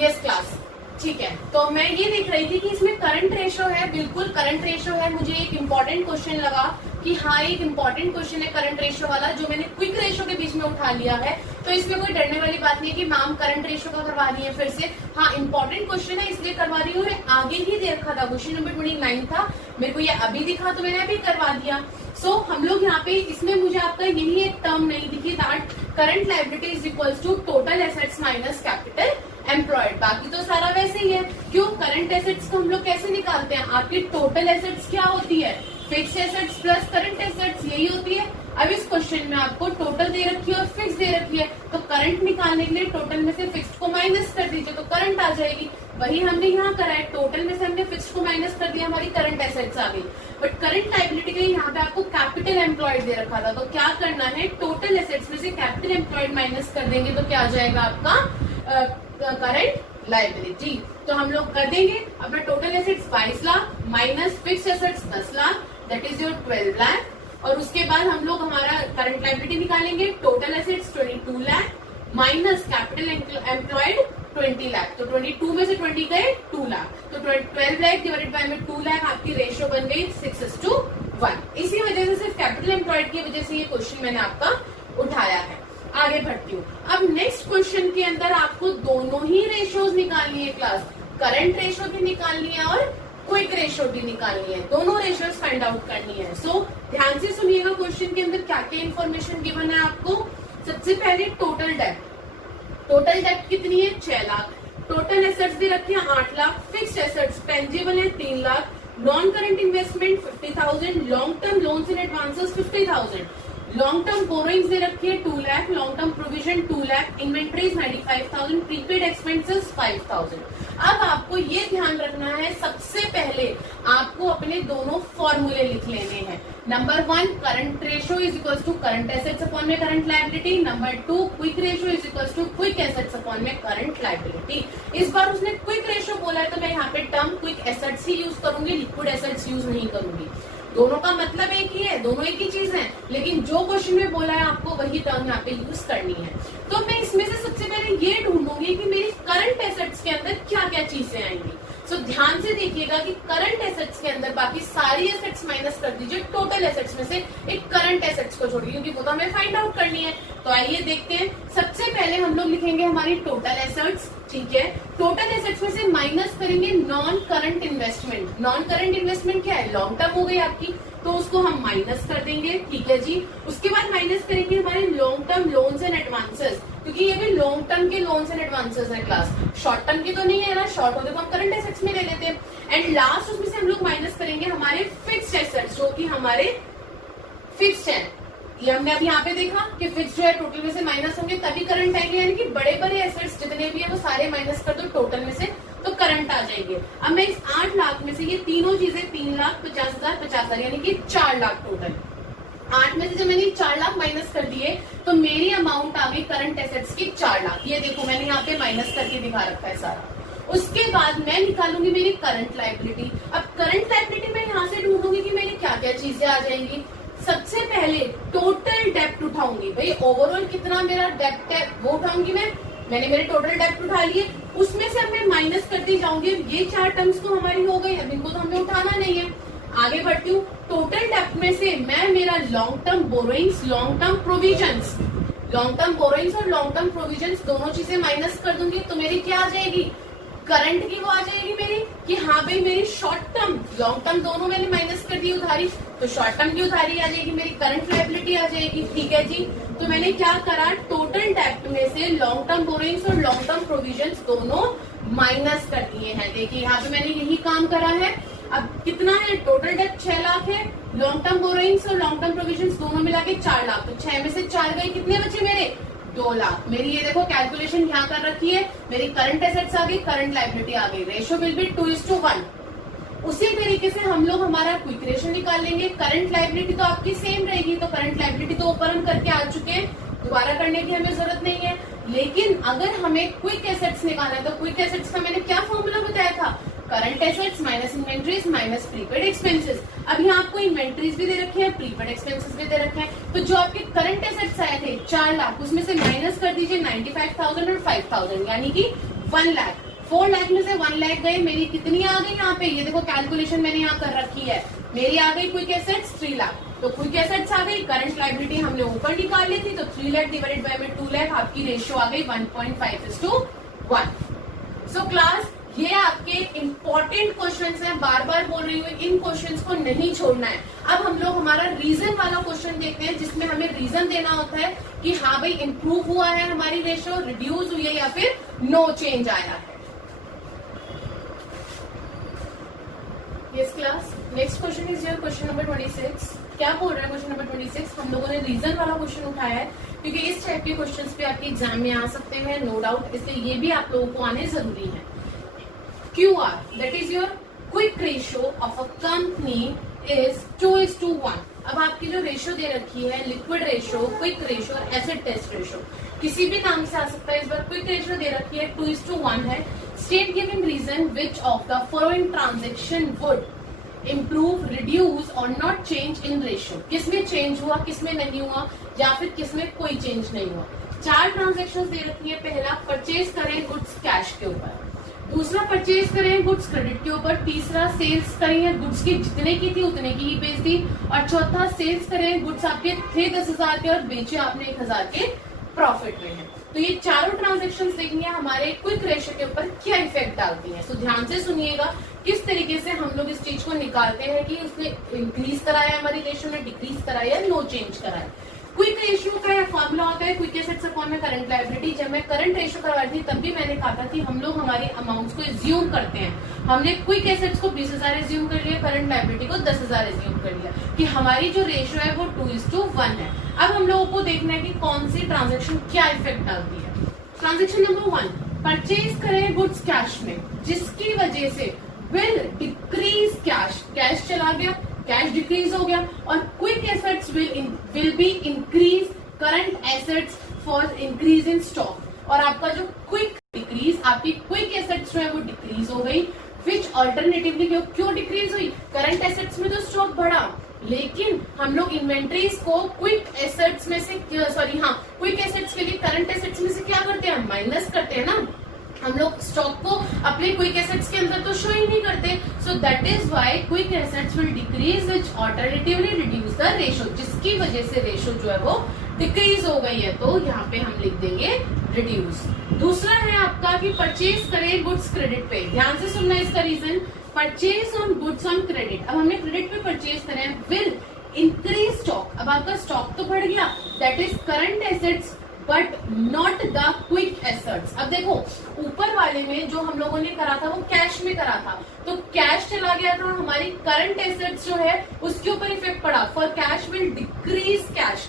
यस क्लास, ठीक है। तो मैं ये देख रही थी कि इसमें करंट रेशो है, बिल्कुल करंट रेशो है। मुझे एक इंपॉर्टेंट क्वेश्चन लगा कि हाँ एक इंपॉर्टेंट क्वेश्चन है करंट रेशो वाला, जो मैंने क्विक रेशो के बीच में उठा लिया है, तो इसमें कोई डरने वाली बात नहीं है कि मैम करंट रेशो का करवा रही है फिर से। हाँ इंपॉर्टेंट क्वेश्चन है इसलिए करवा रही हूँ, आगे ही दे रखा था, क्वेश्चन नंबर 29 था, मेरे को ये अभी दिखा तो मैंने अभी करवा दिया। सो हम लोग यहाँ पे इसमें मुझे आपका यही एक टर्म नहीं दिखी, that current liability is equal to total assets minus capital employed, बाकी तो सारा वैसे ही है। क्यों, करंट एसेट्स को हम लोग कैसे निकालते हैं, आपकी टोटल एसेट्स क्या होती है, fix assets plus current assets, यही होती है। अब इस क्वेश्चन में आपको टोटल दे रखी है और फिक्स दे रखी है, तो करंट निकालने के लिए टोटल में से फिक्स को माइनस कर दीजिए तो करंट आ जाएगी। वही हमने यहाँ करा है, टोटल में से हमने फिक्स को माइनस कर दिया, हमारी करंट एसेट्स आ गई। बट करंट लायबिलिटी के लिए यहाँ पे आपको कैपिटल एम्प्लॉयड दे रखा था, तो क्या करना है, टोटल एसेट्स में से कैपिटल एम्प्लॉयड माइनस कर देंगे तो क्या आ जाएगा आपका करंट लायबिलिटी। तो हम लोग कर देंगे अपना total assets 22 lakh minus fix assets 10 lakh, that is your 12 lakh, और उसके बाद हम लोग हमारा करंट लायबिलिटी निकालेंगे, total assets 22 lakh minus capital employed 20 lakh, तो 22 में से 20 गए 2 लाख, तो 12 लाख डिवाइडेड बाय में 2 लाख, आपकी रेशियो बन गई 6:1। इसी वजह से सिर्फ कैपिटल एम्प्लॉयड की वजह से ये क्वेश्चन मैंने आपका उठाया है। आगे बढ़ती हूँ, अब नेक्स्ट क्वेश्चन के अंदर आपको दोनों ही रेशियोज निकालनी है क्लास, करंट रेशियो भी निकालनी है और क्विक रेशियो भी निकालनी है, दोनों रेशियोज फाइंड आउट करनी है। सो ध्यान से सुनिएगा क्वेश्चन के अंदर क्या क्या इन्फॉर्मेशन गिवन है आपको। सबसे पहले टोटल डेट, टोटल डेट कितनी है 6 लाख, टोटल एसेट्स दे रखी है 8 लाख, फिक्स्ड एसेट्स टेंजिबल है 3 lakh, non current investment 50,000, long term loans and advances 50,000। Long term borrowings दे रखी है 2 lakh, long term provision 2 lakh, inventories 95,000, prepaid expenses 5,000। अब आपको ये ध्यान रखना है, सबसे पहले आपको अपने दोनों फॉर्मूले लिख लेने हैं। Number 1 current ratio is equal to current assets upon में current liability. Number 2 quick ratio is equal to quick assets upon में करंट लायबिलिटी। इस बार उसने क्विक रेशियो बोला है तो मैं यहाँ पे टर्म क्विक एसेट्स ही यूज करूंगी, लिक्विड एसेट्स यूज नहीं करूंगी। दोनों का मतलब एक ही है, दोनों एक ही चीज है, लेकिन जो क्वेश्चन में बोला है आपको वही टर्म यहाँ पे यूज करनी है। तो मैं इसमें से सबसे पहले ये ढूंढूंगी कि मेरी करंट एसेट्स के अंदर क्या क्या चीजें आएंगी। सो ध्यान से देखिएगा कि करंट एसेट्स के अंदर बाकी सारी एसेट्स माइनस कर दीजिए, टोटल एसेट्स में से एक करंट एसेट्स को छोड़िए, क्योंकि वो तो हमें फाइंड आउट करनी है। तो आइए देखते हैं। सबसे पहले हम लोग लिखेंगे हमारी टोटल एसेट्स, ठीक है। टोटल एसेट्स में से माइनस करेंगे non current investment. Non current investment क्या है, लॉन्ग टर्म हो गई आपकी, तो उसको हम माइनस कर देंगे, ठीक है जी। उसके बाद माइनस करेंगे हमारे long term loans and advances, क्योंकि ये भी लॉन्ग टर्म के लोन्स एंड एडवांसेस है क्लास, शॉर्ट टर्म की तो नहीं है ना, शॉर्ट होते तो हम करंट एसेट्स में ले लेते हैं। एंड लास्ट उसमें से हम लोग माइनस करेंगे हमारे फिक्स्ड एसेट्स, जो कि हमारे फिक्स्ड है। ये हमने अभी यहाँ पे देखा कि फिक्स जो है टोटल में से माइनस होंगे तभी करंट आएंगे, यानी कि बड़े बड़े एसेट्स जितने भी है वो सारे माइनस कर दो टोटल में से, तो करंट आ जाएंगे। अब मैं इस 8 लाख में से ये तीनों चीजें 3,50,000 50,000 यानी कि 4 लाख टोटल, 8 में से जब मैंने 4 लाख माइनस कर दिए तो मेरी अमाउंट आ गई करंट एसेट्स की 4 लाख। ये देखो मैंने यहाँ पे माइनस करके दिखा रखा है सारा। उसके बाद मैं निकालूंगी मेरी करंट लायबिलिटी। अब करंट लायबिलिटी में यहाँ से ढूंढूंगी कि मेरी क्या क्या चीजें आ जाएंगी। सबसे पहले टोटल डेप्ट उठाऊंगी, भाई ओवरऑल कितना मेरा डेप्ट है वो उठाऊंगी मैंने मेरे टोटल डेप्ट उठा लिए, उसमें से अब मैं माइनस करती जाऊंगी। ये 4 टर्म्स तो हमारी हो गई, अब इनको तो हमें उठाना नहीं है। आगे बढ़ती हूँ, टोटल डेप्ट में से मैं मेरा long term borrowings, long term provisions, long term borrowings और लॉन्ग टर्म प्रोविजंस दोनों चीजें माइनस कर दूंगी, तो मेरी क्या आ जाएगी, करंट की वो आ जाएगी मेरी कि हाँ भाई मेरी शॉर्ट टर्म लॉन्ग टर्म दोनों मैंने माइनस कर दी उधारी, तो शॉर्ट टर्म की उधारी आ जाएगी, मेरी करंट लायबिलिटी आ जाएगी, ठीक है जी। तो मैंने क्या करा, टोटल डेप्ट में से लॉन्ग टर्म बोरोइंग्स और लॉन्ग टर्म प्रोविजंस दोनों माइनस कर दिए हैं। देखिए यहाँ पे मैंने यही काम करा है। अब कितना है, टोटल डेप्ट 6 लाख है, लॉन्ग टर्म बोरोइंग्स और लॉन्ग टर्म प्रोविजंस दोनों मिला के 4 लाख, तो 6 में से 4 गए, कितने बचे मेरे 2 लाख। मेरी ये देखो कैलकुलेशन यहाँ कर रखी है, मेरी करंट एसेट्स आ गई, करंट लायबिलिटी आ गई, रेशियो विल बी 2:1। उसी तरीके से हम लोग हमारा क्विक रेशियो निकाल लेंगे। करंट लायबिलिटी तो आपकी सेम रहेगी, तो करंट लायबिलिटी तो ऊपर हम करके आ चुके हैं, दोबारा करने की हमें जरूरत नहीं है। लेकिन अगर हमें क्विक एसेट्स निकालना है तो क्विक एसेट्स का मैंने क्या फॉर्मूला बताया था, current assets minus inventories minus prepaid expenses. अब यहाँ आपको इन्वेंट्रीज भी दे रखे हैं, प्रीपेड एक्सपेंसेस भी दे रखे हैं, तो जो आपके करंट एसेट्स आए थे 4 लाख, उसमें से माइनस कर दीजिए 95,000 और 5,000 यानी कि 1 लाख। 4 लाख में से 1 लाख गए, मेरी कितनी आ गई यहाँ पे, ये देखो कैलकुलेशन मैंने यहाँ कर रखी है, मेरी आ गई क्विक एसेट्स 3 लाख, तो क्विक एसेट्स आ गई, करंट लायबिलिटी हमने ऊपर निकाल ली थी, तो 3 लाख डिवाइडेड बाय में 2 लाख, आपकी रेशियो आ गई 1.5:1। सो क्लास ये आपके इंपॉर्टेंट क्वेश्चंस हैं, बार बार बोल रही हूँ, इन क्वेश्चंस को नहीं छोड़ना है। अब हम लोग हमारा रीजन वाला क्वेश्चन देखते हैं, जिसमें हमें रीजन देना होता है कि हाँ भाई इंप्रूव हुआ है हमारी रेशियो, रिड्यूस हुई है या फिर नो चेंज आया है। Yes class, next question is your question number 26। क्या बोल रहा है क्वेश्चन नंबर 26, हम लोगों ने रीजन वाला क्वेश्चन उठाया है क्योंकि इस टाइप के क्वेश्चंस पे आपके एग्जाम में आ सकते हैं, नो डाउट, इसलिए ये भी आप लोगों को आने जरूरी है। QR, that is your quick ratio of a company is 2:1। अब आपकी जो रेशियो दे रखी है, लिक्विड रेशियो, क्विक रेशियो और एसिड टेस्ट रेशियो, किसी भी नाम से आ सकता है। इस बार क्विक रेशियो दे रखी है 2:1 है। State giving reason which of the following transaction would improve, reduce और नॉट चेंज इन रेशियो। किसमें चेंज हुआ, किसमें नहीं हुआ, या फिर किसमें कोई चेंज नहीं हुआ। 4 ट्रांजेक्शन दे रखी है। पहला, परचेज करें गुड्स कैश के ऊपर, दूसरा परचेज करें गुड्स क्रेडिट के ऊपर, तीसरा सेल्स करें गुड्स की जितने की थी उतने की ही बेच दी, और चौथा सेल्स करें गुड्स आपके थे 10,000 के और बेचे आपने 1,000 के प्रॉफिट में है। तो ये चारों ट्रांजेक्शंस देखनी है हमारे क्विक रेशियो के ऊपर क्या इफेक्ट डालती है। तो ध्यान से सुनिएगा किस तरीके से हम लोग इस चीज को निकालते हैं कि उसने इंक्रीज कराया हमारी रेशियो में, डिक्रीज कराया, नो चेंज कराया। क्विक रेशियो का फॉर्मूला होता है क्विक एसेट्स अपॉन में करंट लायबिलिटी। जब मैं करंट रेशियो करवा रही थी तब भी मैंने कहा था कि हम लोग हमारे अमाउंट्स को एज्यूम करते हैं। हमने क्विक एसेट्स को 20,000 एज्यूम कर लिया, करंट लायबिलिटी को 10,000 एज्यूम कर लिया कि हमारी जो रेशियो है वो 2:1 है। अब हम लोगों को देखना है कि कौन सी ट्रांजेक्शन क्या इफेक्ट डालती है। ट्रांजेक्शन नंबर 1, परचेज करें गुड्स कैश में, जिसकी वजह से विल डिक्रीज कैश, कैश चला गया, कैश डिक्रीज हो गया, और quick assets will be increase current assets for increase in stock, और आपका जो क्विक डिक्रीज, आपकी क्विक एसेट्स जो है वो डिक्रीज हो गई, विच अल्टरनेटिवली क्यों डिक्रीज हुई, करंट एसेट्स में तो स्टॉक बढ़ा, लेकिन हम लोग इन्वेंट्रीज को क्विक एसेट्स में से क्विक एसेट्स के लिए करंट एसेट्स में से क्या करते हैं, माइनस करते हैं ना। हम लोग स्टॉक को अपने क्विक एसेट्स के अंदर तो शो ही नहीं करते, so that is why quick assets will decrease which alternatively reduce the ratio, जिसकी वजह से रेशो जो है वो डिक्रीज हो गई है, तो यहाँ पे हम लिख देंगे रिड्यूस। दूसरा है आपका कि परचेज करें गुड्स क्रेडिट पे, ध्यान से सुनना इसका reason, purchase on goods on credit, अब हमने क्रेडिट पे परचेज करें, विल इंक्रीज स्टॉक, अब आपका स्टॉक तो बढ़ गया, that is current assets but not the quick assets. अब देखो ऊपर वाले में जो हम लोगों ने करा था वो कैश में करा था, तो कैश चला गया था, हमारी करंट एसेट्स जो है उसके ऊपर इफेक्ट पड़ा, for cash will decrease cash,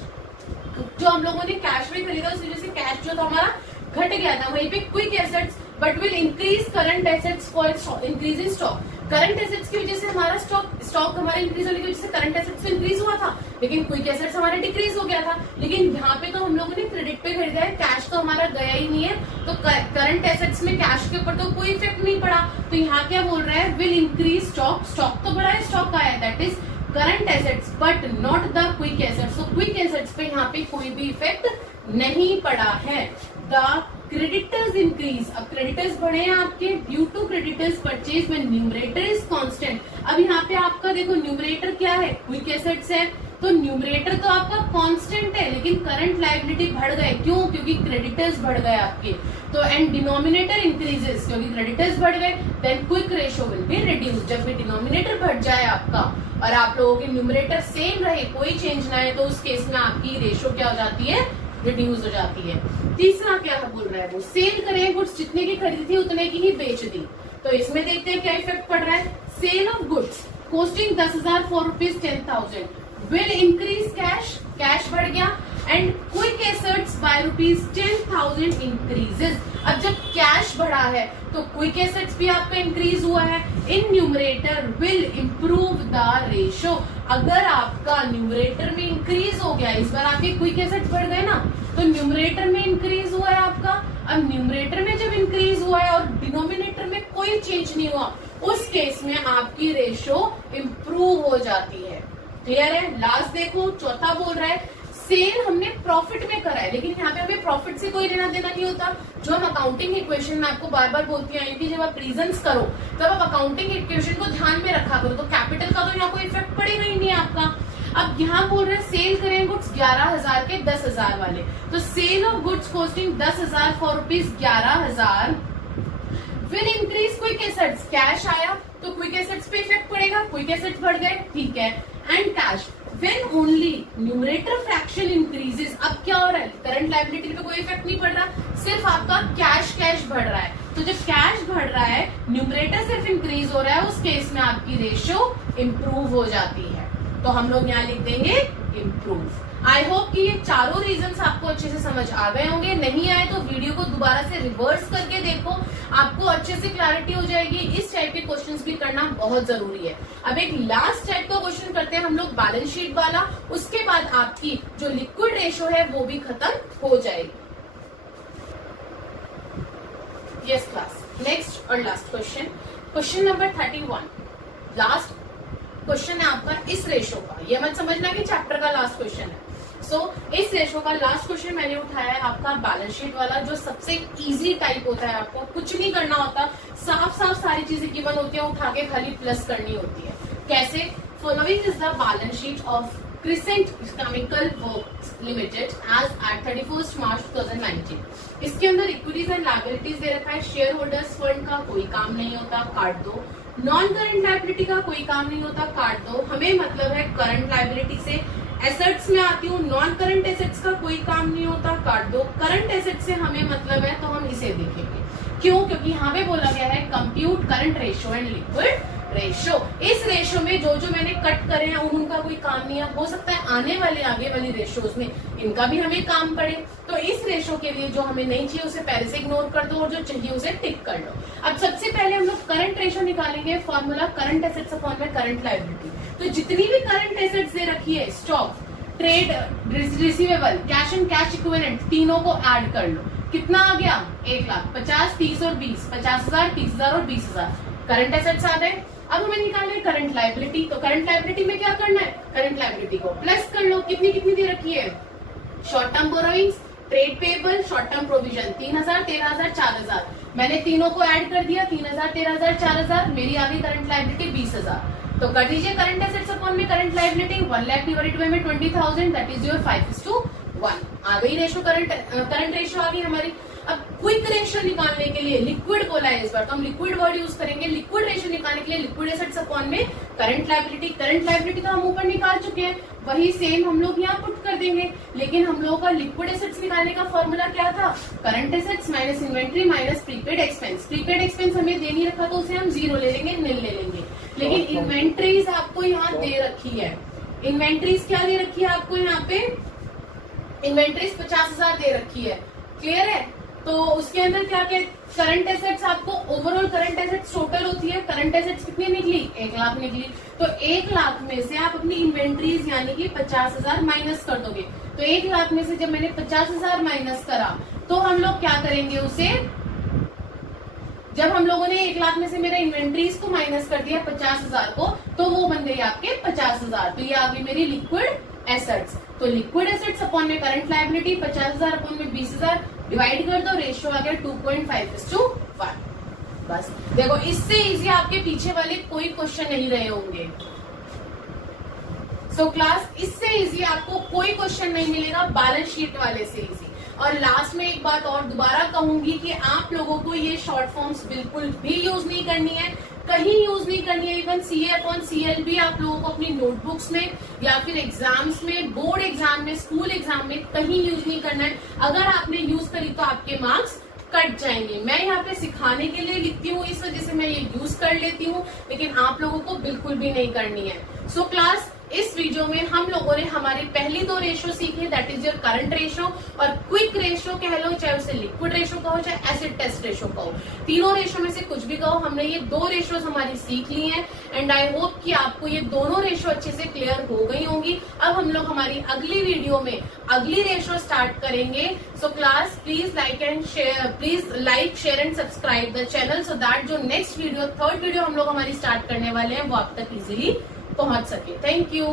जो हम लोगों ने कैश में खरीदा उस वजह से कैश जो था हमारा घट गया था, वहीं पे quick assets but will increase current assets for increase in stock, current assets की वजह से हमारा स्टॉक हमारा इंक्रीज होने की वजह से करंट एसेट्स इंक्रीज हुआ था, लेकिन क्विक एसेट्स हमारा डिक्रीज हो गया था। लेकिन यहाँ पे तो हम लोगों ने क्रेडिट पे खरीदा है, कैश तो हमारा गया ही नहीं है, तो करंट एसेट्स में कैश के ऊपर तो कोई इफेक्ट नहीं पड़ा, तो यहाँ क्या बोल रहा है, विल इंक्रीज स्टॉक, स्टॉक तो बढ़ा है, स्टॉक आया, that is current assets but not the quick assets, तो क्विक एसेट्स पे यहाँ पे कोई भी इफेक्ट नहीं पड़ा है। द क्रेडिटर्स इंक्रीज, अब क्रेडिटर्स बढ़े हैं आपके ड्यू टू क्रेडिटर्स परचेज में न्यूमरेटर इज कांस्टेंट, अब यहाँ पे आपका देखो न्यूमरेटर क्या है, क्विक एसेट्स है, तो न्यूमरेटर तो आपका कांस्टेंट है, लेकिन करंट लायबिलिटी बढ़ गए, क्यों, क्योंकि क्रेडिटर्स बढ़ गए आपके, तो एंड डिनोमिनेटर इंक्रीजेस, क्योंकि क्रेडिटर्स बढ़ गए, then quick ratio will be reduce, जब भी डिनोमिनेटर बढ़ जाए आपका और आप लोगों के न्यूमरेटर सेम रहे, कोई चेंज ना है, तो उस केस में आपकी रेशियो क्या हो जाती है, रिड्यूस हो जाती है। तीसरा क्या बोल रहा है वो, सेल करें गुड्स, जितने की खरीदी थी उतने की ही बेच दी, तो इसमें देखते हैं क्या इफेक्ट पड़ रहा है, sale of goods costing 10,000 for rupees 10,000 will increase cash, cash बढ़ गया, and quick assets by rupees 10,000 increases, अब जब कैश बढ़ा है तो क्विक एसेट्स भी आपका इंक्रीज हुआ है, in numerator will improve the ratio, अगर आपका न्यूमरेटर में इंक्रीज हो गया, इस बार आपके क्विक एसेट्स बढ़ गए ना, तो न्यूमरेटर में इंक्रीज हुआ है आपका, अब न्यूमरेटर में जब इंक्रीज हुआ है और डिनोमिनेटर में कोई चेंज नहीं हुआ, उस केस में आपकी रेशियो इंप्रूव हो जाती है। क्लियर है? लास्ट देखो चौथा बोल रहा है सेल हमने प्रॉफिट में करा है, लेकिन यहाँ पे हमें प्रॉफिट से कोई लेना देना नहीं होता, जो हम अकाउंटिंग इक्वेशन में आपको बार बार बोलती आई थी, जब आप रीजंस करो तब आप अकाउंटिंग इक्वेशन को ध्यान में रखा करो, तो कैपिटल का तो यहाँ कोई इफेक्ट पड़ेगा ही नहीं आपका। अब यहाँ बोल रहे सेल करें गुड्स 11,000 के 10,000 वाले, तो sale of goods costing 10,000 for rupees 11,000 will increase quick assets, cash आया तो क्विक एसेट्स पे इफेक्ट पड़ेगा, क्विक एसेट्स बढ़ गए, ठीक है, and cash when only numerator fraction increases, अब क्या हो रहा है, करंट लायबिलिटी पे कोई इफेक्ट नहीं पड़ रहा, सिर्फ आपका कैश बढ़ रहा है, तो जब कैश बढ़ रहा है न्यूमरेटर सिर्फ इंक्रीज हो रहा है, उस केस में आपकी रेशियो इंप्रूव हो जाती है, तो हम लोग यहाँ लिख देंगे इंप्रूव। आई होप कि ये चारों रीजंस आपको अच्छे से समझ आ गए होंगे, नहीं आए तो वीडियो को दोबारा से रिवर्स करके देखो, आपको अच्छे से क्लैरिटी हो जाएगी। इस टाइप के क्वेश्चंस भी करना बहुत जरूरी है। अब एक लास्ट टाइप का क्वेश्चन करते हैं हम लोग बैलेंस शीट वाला, उसके बाद आपकी जो लिक्विड रेशियो है वो भी खत्म हो जाएगी। यस क्लास, नेक्स्ट और last question, question number 31, last question है आपका इस रेशो का, ये मत समझना कि चैप्टर का लास्ट क्वेश्चन है। इस रेशो का लास्ट क्वेश्चन मैंने उठाया है आपका बैलेंस शीट वाला, जो सबसे इजी टाइप होता है, आपको कुछ नहीं करना होता, साफ साफ सारी चीजें गिवन होती है, उठा के खाली प्लस करनी होती है। कैसे? Following is the balance sheet of Crescent Chemical Works Limited as at 31 March 2019। इसके अंदर इक्विटीज एंड लायबिलिटीज दे रखा है, शेयर होल्डर्स फंड का कोई काम नहीं होता, काट दो, नॉन करंट लायबिलिटी का कोई काम नहीं होता, काट दो, हमें मतलब है करंट लायबिलिटी से, एसेट्स में आती हूँ, नॉन करंट एसेट्स का कोई काम नहीं होता, काट दो, करंट एसेट्स से हमें मतलब है तो हम इसे देखेंगे, क्यों? क्योंकि यहाँ पे बोला गया है compute current ratio and liquid ratio. इस रेशो में जो जो मैंने कट करे हैं उनका कोई काम नहीं है, हो सकता है आने वाले आगे वाली रेशोज में इनका भी हमें काम पड़े। तो इस रेशो के लिए जो हमें नहीं चाहिए उसे पहले से इग्नोर कर दो और जो चाहिए उसे टिक कर लो। अब सबसे पहले हम लोग करंट रेशो निकालेंगे, फॉर्मूला करंट एसेट्स अपॉन में करंट लायबिलिटी। तो जितनी भी करंट एसेट्स दे रखी है, stock, trade receivable, cash and cash equivalent, तीनों को ऐड कर लो। कितना आ गया? 1 लाख। 50, 30 और 20, 50,000, 30,000 और 20,000 करंट एसेट्स आ गए। अब हमें निकालना है करंट लायबिलिटी। तो करंट लायबिलिटी में क्या करना है? करंट लायबिलिटी को प्लस कर लो। कितनी कितनी दे रखी है? Short term borrowings, trade payable, short term provision, 3,000, 13,000, 4,000। मैंने तीनों को ऐड कर दिया, 3,000, 13,000, 4,000। मेरी आ गई करंट लायबिलिटी 20,000। तो कर दीजिए करंट एसेट्स अपॉन में current liability. 1 lakh divided by में 20,000, दैट इज योर 5:1। आ गई रेशो, करंट रेशो आ गई हमारी। अब क्विक रेशो निकालने के लिए लिक्विड बोला है इस बार, तो हम लिक्विड वर्ड यूज करेंगे। लिक्विड रेशो निकालने के लिए लिक्विड एसेट्स अपॉन में करंट लायबिलिटी। करंट लायबिलिटी तो हम ऊपर निकाल चुके हैं, वही सेम हम लोग यहाँ पुट कर देंगे। लेकिन हम लोगों का लिक्विड एसेट्स निकालने का फॉर्मूला क्या था? Current assets minus inventory minus prepaid expense. Prepaid expense हमें दे नहीं रखा तो उसे हम 0 ले लेंगे, निल ले लेंगे। लेकिन इन्वेंट्रीज आपको यहाँ दे रखी है। इन्वेंट्रीज क्या दे रखी है आपको यहाँ पे? इन्वेंट्रीज 50,000 दे रखी है। क्लियर है? तो उसके अंदर क्या क्या करंट एसेट्स आपको, ओवरऑल करंट एसेट्स टोटल होती है। करंट एसेट्स कितनी निकली? 1 लाख निकली। तो 1 लाख में से आप अपनी इन्वेंट्रीज यानी कि 50,000 माइनस कर दोगे। तो 1 लाख में से जब मैंने 50,000 माइनस करा तो हम लोग क्या करेंगे उसे, जब हम लोगों ने 1 लाख में से मेरा इन्वेंट्रीज को माइनस कर दिया 50,000 को, तो वो बन गई आपके 50,000। तो ये आ गई मेरी लिक्विड एसेट्स। तो लिक्विड एसेट्स अपॉन में करंट लायबिलिटी, 50,000 अपॉन में 20,000, डिवाइड कर दो, रेशियो आ गया 2.5:1। बस देखो, इससे इजी आपके पीछे वाले कोई क्वेश्चन नहीं रहे होंगे। सो क्लास, इससे इजी आपको कोई क्वेश्चन नहीं मिलेगा बैलेंस शीट वाले से इजी। और लास्ट में एक बात और दोबारा कहूंगी कि आप लोगों को ये शॉर्ट फॉर्म्स बिल्कुल भी यूज नहीं करनी है, कहीं यूज नहीं करनी है। इवन CA/CL भी आप लोगों को अपनी नोटबुक्स में या फिर एग्जाम्स में, बोर्ड एग्जाम में, स्कूल एग्जाम में कहीं यूज नहीं करना है। अगर आपने यूज करी तो आपके मार्क्स कट जाएंगे। मैं यहाँ पे सिखाने के लिए लिखती हूँ, इस वजह से मैं ये यूज कर लेती हूँ, लेकिन आप लोगों को बिल्कुल भी नहीं करनी है। सो क्लास, इस वीडियो में हम लोगों ने हमारी पहली 2 रेशो सीखी, that is your current ratio और क्विक रेशो कह लो, चाहे उसे लिक्विड रेशो कहो चाहे एसिड टेस्ट रेशो कहो। तीनों रेशो में से कुछ भी कहो, हमने ये 2 रेशोज हमारी सीख ली हैं। एंड आई होप कि आपको ये दोनों रेशो अच्छे से क्लियर हो गई होंगी। अब हम लोग हमारी अगली वीडियो में अगली रेशो स्टार्ट करेंगे। So class, please like share and subscribe the channel so that जो नेक्स्ट वीडियो, 3rd वीडियो हम लोग हमारी स्टार्ट करने वाले हैं वो आप तक इजिली पहुंच सके। Thank you.